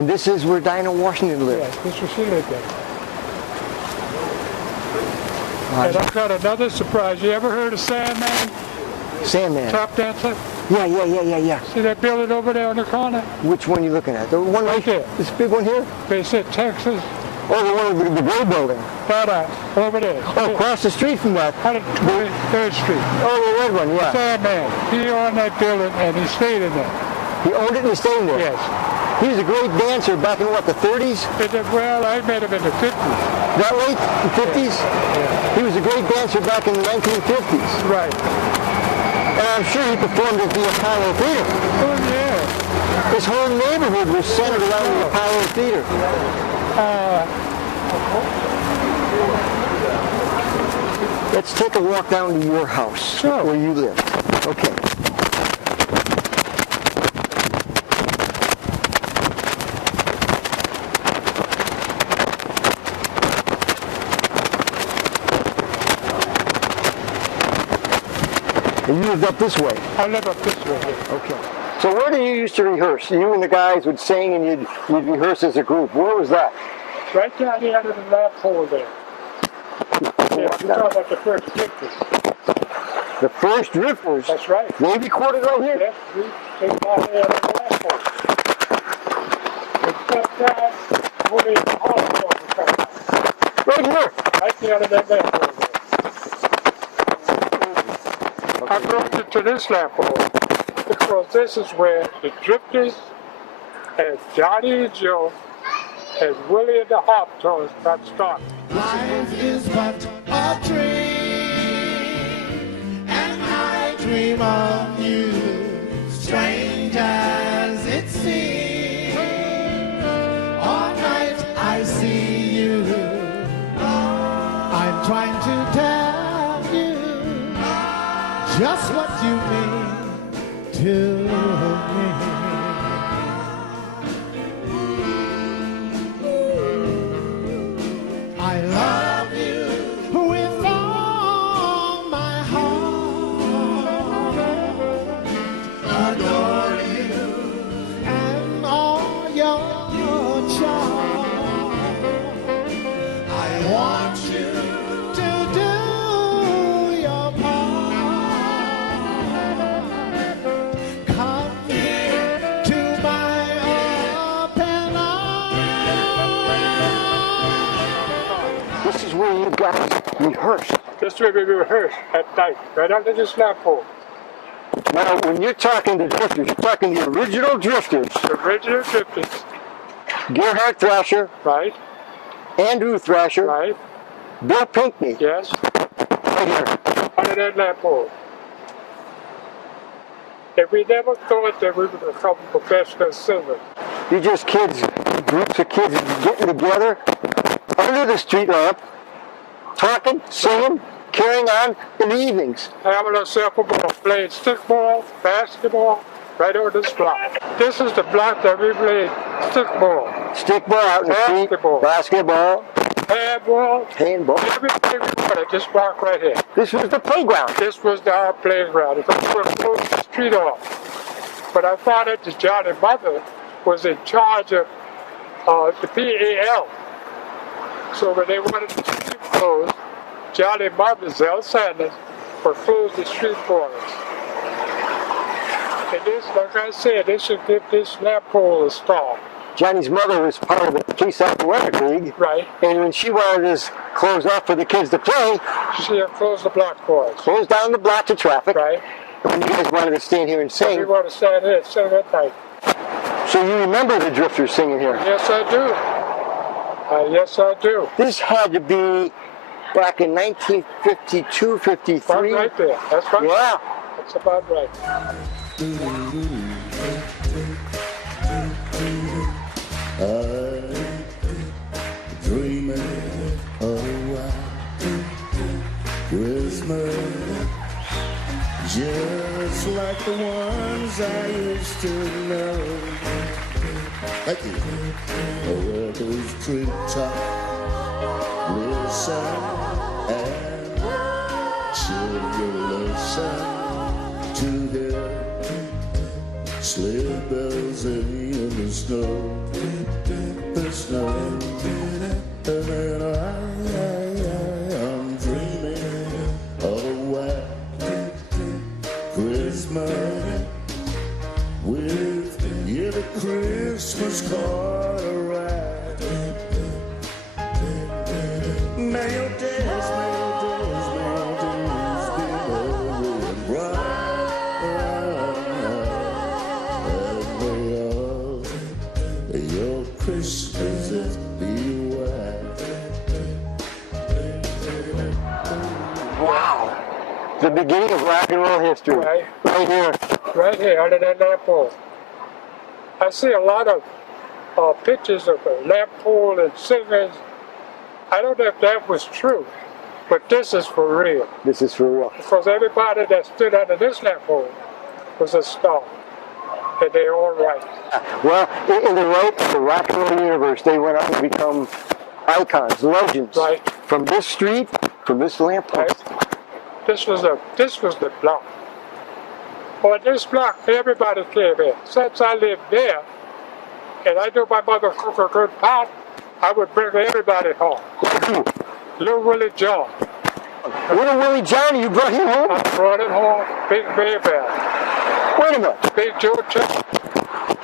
And this is where Dinah Washington lived. Yeah, this was she lived there. And I've got another surprise. You ever heard of Sandman? Sandman. Top dancer? Yeah. See that building over there on the corner? Which one are you looking at? The one Right there. This big one here? They said Texas. Oh, the one with the gray building. Over there. Oh, across the street from that. 123rd Street. Oh, the red one, yeah. Sandman. He owned that building and he stayed in there. He owned it and he stayed in there? Yes. He was a great dancer back in, what, the 30s? Well, I met him in the 50s. That late? The 50s? Yeah. He was a great dancer back in the 1950s. Right. And I'm sure he performed at the Apollo Theater. Oh, yeah. This whole neighborhood was centered around the Apollo Theater. Let's take a walk down to your house, Sure. where you lived. Okay. And you lived up this way. I live up this way. Okay. So where did you used to rehearse? You and the guys would sing and you'd rehearse as a group. Where was that? Right down the end of the lap hole there. Yeah, you're talking about the first pictures. The first Drifters? That's right. They recorded right here? Yes, we take down there on the lap hole. Except that, we'll be in the hospital. Right here? Right there on that lap hole there. I brought you to this lap hole because this is where the Drifters and Johnnie and Joe and Willie and the Hop Toes got started. Life is but a dream, and I dream of you, strange as it seems. All night I see you, I'm trying to tell you just what you mean to me. I love you with all my heart, adore you and all your charm. I want you to do your part. Come here to my open arms. This is where you guys rehearsed. This is where we rehearse at night, right under this lap hole. Now, when you're talking to Drifters, you're talking the original Drifters. The original Drifters, Gerhard Thrasher, right? Andrew Thrasher, Right? Bill Pinkney. Yes? Right here. Under that lap hole. And we never thought that we would become professional singers. You're just kids, groups of kids getting together under the street lamp, talking, singing, carrying on in the evenings. Having ourselves a ball, playing stickball, basketball, right over this block. This is the block that we played stickball. Stickball out in the street, basketball, handball. Everything we wanted, this block right here. This was the playground. This was our playground. It was close the street off. But I found out that Johnnie's mother was in charge of the PAL. So when they wanted the street closed, Johnnie's mother, Zell Sanders, would close the street for us. And this, like I said, they should give this lamp pole a star. Johnnie's mother was part of the Police Athletic League. Right. And when she wanted this closed off for the kids to play, she had closed the block for us. Closed down the block to traffic. Right. And when you guys wanted to stand here and sing. We want to stand here and sing at night. So you remember the Drifters singing here? Yes, I do. Yes, I do. This had to be back in 1952, 53. About right there. That's right. Yeah. That's about right. Dreaming of a white Christmas, just like the ones I used to know. Thank you. Where those treetops listen and children listen to hear sleigh bells in the snow. The snow, and then I'm dreaming of a white Christmas with the Christmas card arrived. May your days be merry and bright, and may your Christmases be white. Wow. The beginning of rock and roll history. Right. Right here. Right here, under that lamp pole. I see a lot of pictures of a lamp pole and singers. I don't know if that was true, but this is for real. This is for real. Because everybody that stood under this lamp pole was a star. And they're all right. Well, in the rock and roll universe, they went on to become icons, legends. Right. From this street, from this lamp post. Right. This was the block. On this block, everybody came in. Since I lived there, and I knew my mother cooked a good pot, I would bring everybody home. Little Willie John. Little Willie John, you brought him home? I brought him home. Big Baby. Wait a minute. Big Joe Turner.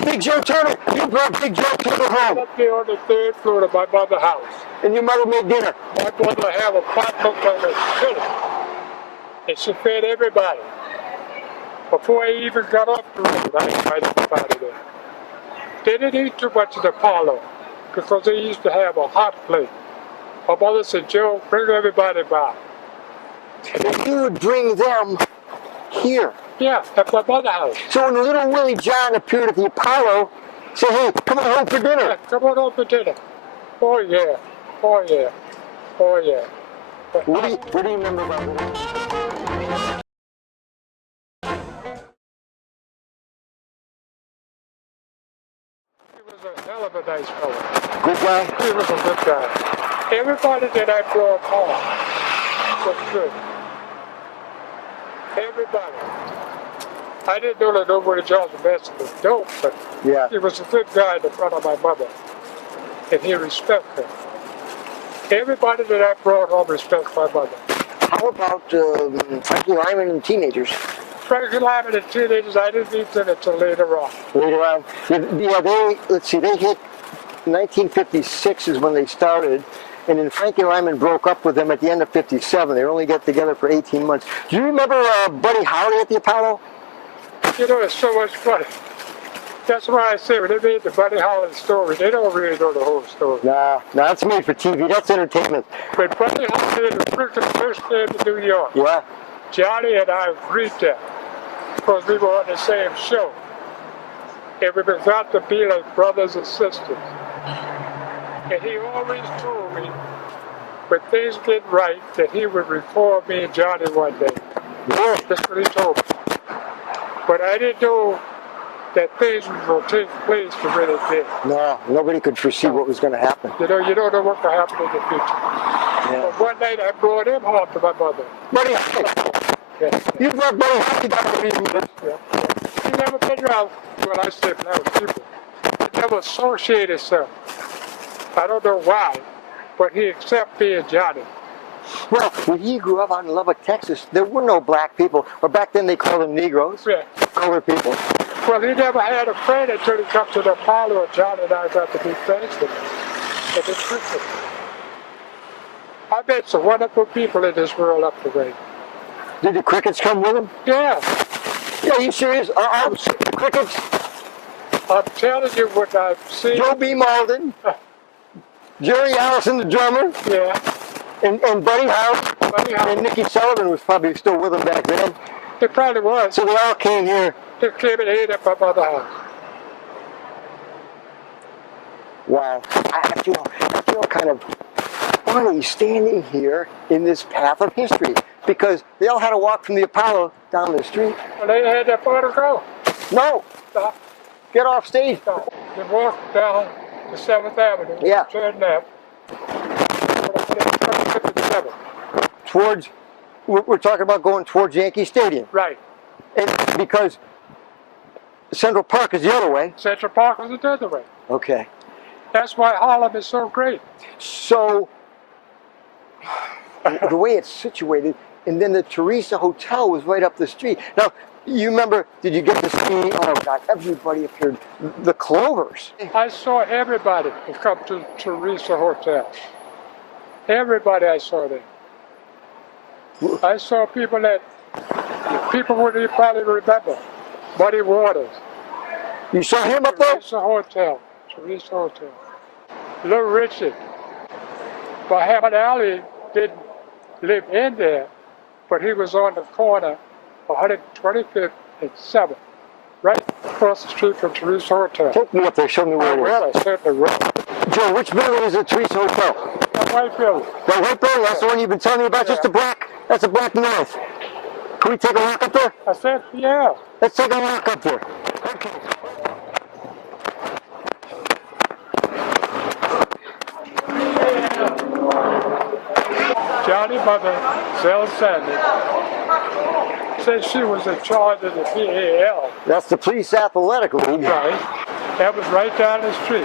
Big Joe Turner. You brought Big Joe Turner home. Up there on the third floor of my mother's house. And your mother made dinner. My mother had a pot cooked on the chili. And she fed everybody. Before I even got off the road, I invited everybody there. They didn't eat too much in the parlor because they used to have a hot plate. My mother said, Joe, bring everybody by. And you would bring them here. Yeah, at my mother's house. So when little Willie John appeared at the Apollo, said, hey, come on home for dinner. Yeah, come on home for dinner. Oh, yeah. Oh, yeah. Oh, yeah. What do you remember about it? He was a hell of a nice fellow. Good guy? He was a good guy. Everybody that I brought home was good. Everybody. I didn't know that nobody John's the best was dope, but yeah. He was a good guy in front of my mother. And he respected her. Everybody that I brought home respects my mother. How about Frankie Lyman and teenagers? Frankie Lyman and teenagers, I didn't meet them until later on. Later on. Yeah, they hit 1956 is when they started. And then Frankie Lyman broke up with them at the end of 57. They only got together for 18 months. Do you remember Buddy Holly at the Apollo? You know, it's so much fun. That's why I say when they made the Buddy Holly story, they don't really know the whole story. Nah, that's made for TV. That's entertainment. But Buddy Holly and the freaking first came to New York. Yeah. Johnnie and I agreed that because we were on the same show. And we got to be like brothers and sisters. And he always told me, when things get right, that he would record me and Johnnie one day. Yeah. That's what he told me. But I didn't know that things were going to take place the way they did. No, nobody could foresee what was going to happen. You know, you don't know what will happen in the future. Yeah. But one night I brought him home to my mother. Buddy, Yeah. you brought Buddy Holly down to me. Yeah. He never been around, well, I said now people. He never associated himself. I don't know why, but he accepted me and Johnnie. Well, when he grew up out in Lubbock, Texas, there were no black people. Or back then they called them Negroes, Yeah. colored people. Well, he never had a friend until he come to the Apollo, and Johnnie and I got to be friends with him. And it's Christmas. I met some wonderful people in this world up the way. Did the crickets come with him? Yeah, Yeah, you serious? The crickets? I'm telling you what I've seen. Joe B. Malden, Jerry Allison, the drummer, Yeah, and Buddy Holly, Buddy Holly. and Nicky Sullivan was probably still with him back then. It probably was. So they all came here. They came and ate at my mother's house. Wow, I feel kind of funny standing here in this path of history because they all had to walk from the Apollo down the street. Well, they had that far to go. No, Stop. get off stage. So they walked down the 7th Avenue. Yeah. Turned left. 57. Towards, we're talking about going towards Yankee Stadium. Right. And because Central Park is the other way. Central Park was the other way. Okay. That's why Harlem is so great. So, the way it's situated, and then the Teresa Hotel was right up the street. Now, you remember, did you get to see, oh God, everybody appeared, the Clovers. I saw everybody who come to Teresa Hotel. Everybody I saw there. I saw people that people wouldn't even probably remember. Muddy Waters. You saw him up there? Teresa Hotel. Teresa Hotel. Little Richard. Muhammad Ali didn't live in there, but he was on the corner of 125th and 7th, right across the street from Teresa Hotel. Take me up there, show me where it Well, I certainly will. is. Joe, which building is the Teresa Hotel? That white building. That white building, that's the one you've been telling me about, just the black, that's the black north. Can we take a walk up there? I said, yeah. Let's take a walk up there. Okay. Johnnie's mother, Zell said she was in charge of the PAL. That's the Police Athletic League. Right. That was right down the street.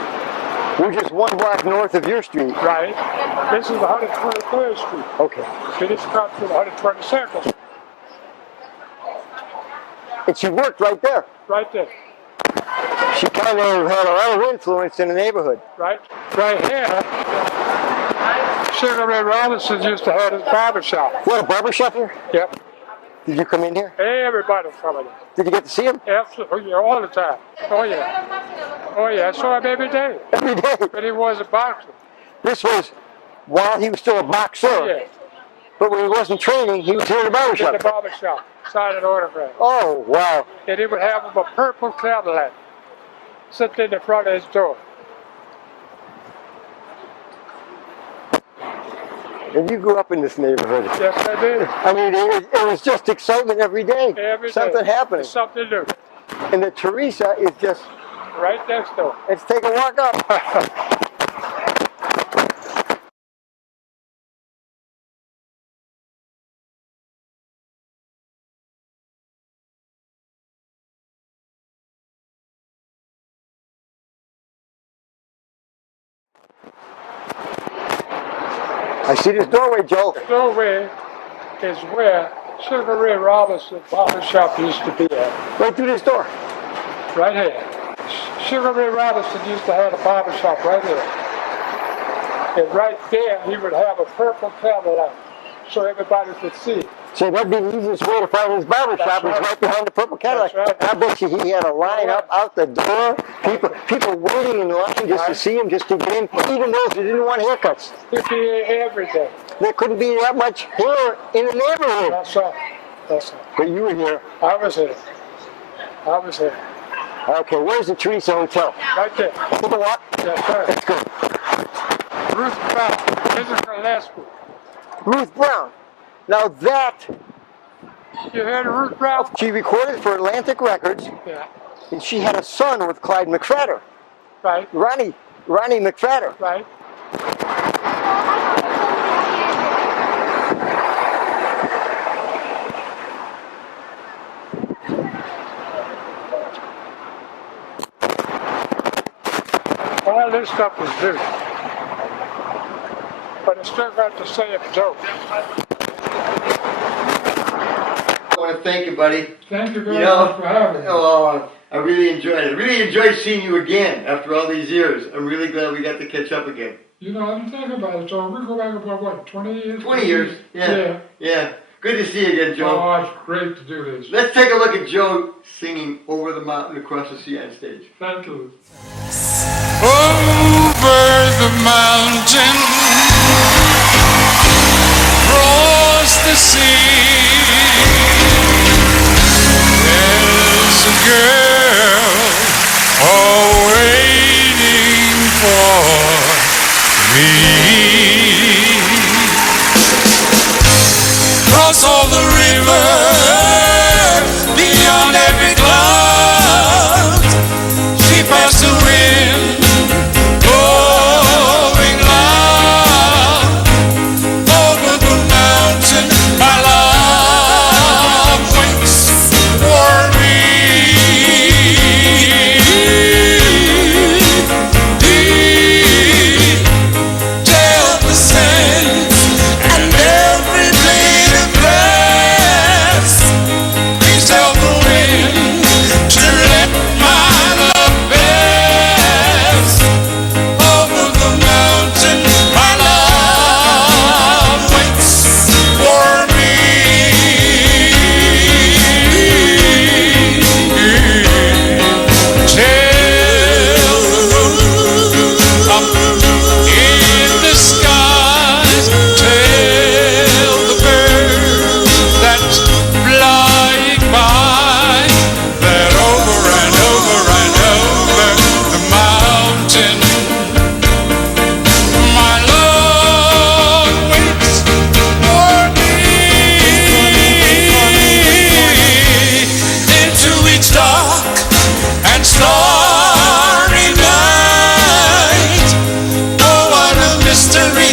We're just one block north of your street. Right. This is 123rd Street. Okay. So this comes to 122nd Street. And she worked right there. Right there. She kind of had a lot of influence in the neighborhood. Right. Right here, Sugar Ray Robinson used to have his barber shop. What, a barber shop here? Yep. Did you come in here? Everybody was coming in. Did you get to see him? Absolutely, all the time. Oh yeah. Oh yeah, I saw him every day. Every day. But he was a boxer. This was while he was still a boxer. Yeah. But when he wasn't training, he was here in the barber In shop. the barber shop, signing autographs. Oh, wow. And he would have him a purple Cadillac sitting in the front of his door. And you grew up in this neighborhood. Yes, I did. I mean, it was just excitement every day. Every day. Something happening. There's something new. And the Teresa is just, Right next door. let's take a walk up. I see this doorway, Joe. The doorway is where Sugar Ray Robinson barber shop used to be at. Right through this door. Right here. Sugar Ray Robinson used to have a barber shop right here. And right there, he would have a purple Cadillac so everybody could see. So that'd be the easiest way to find his barber shop. That's It's right behind the purple Cadillac. That's right. I bet you he had a line up out the door. People waiting in line just to see him, just to get in. Even those who didn't want haircuts. He'd be here every day. There couldn't be that much hair in the neighborhood. That's all. That's all. But you were here. I was here. I was here. Okay, where's the Teresa Hotel? Right there. Take a walk. Yes, sir. Let's go. Ruth Brown, physical lesson. Ruth Brown. Now that, You heard of Ruth Brown? she recorded for Atlantic Records, Yeah, and she had a son with Clyde McFadder. right, Ronnie McFadder. right. All this stuff is new. But it's still got the same joke. I want to thank you, buddy. Thank you very You know, much for having me. oh, I really enjoyed it. I really enjoyed seeing you again after all these years. I'm really glad we got to catch up again. You know, I didn't think about it, so we go back about, what, 20 years? 20 years, yeah. Yeah. Good to see you again, Joe. Oh, it's great to do this. Let's take a look at Joe singing Over the Mountain Across the Sea on stage. Thank you. Over the mountain, across the sea, there's a girl waiting for me. Cross all the river, beyond every cloud, she passed the wind, blowing loud. Over the mountain, my love waits for me. Deep tell the sands and every blade of grass. Please tell the wind to let my love pass. Over the mountain, my love waits for me. Tell the moon up in the skies, tell the birds that flying by that over and over and over the mountain, my love waits for me. Into each dark and starry night, oh what a mystery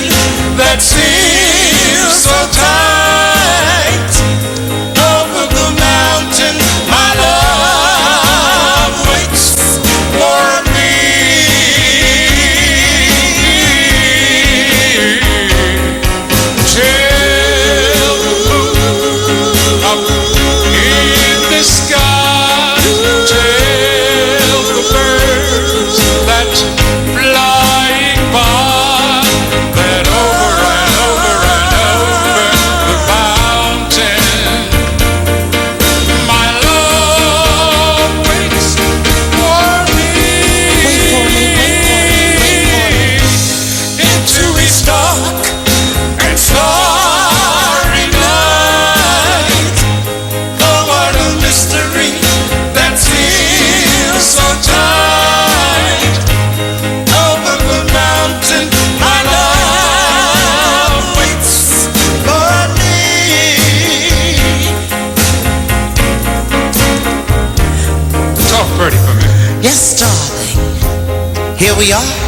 that seems so tight. Over the mountain, my love waits for me. Tell the moon up in the sky, tell the birds that flying by that over and over and over the mountain, my love waits for me. Into each dark and starry night, oh what a mystery that seems so tight. Over the mountain, my love waits for me. Talk pretty for me. Yes, darling. Here we are.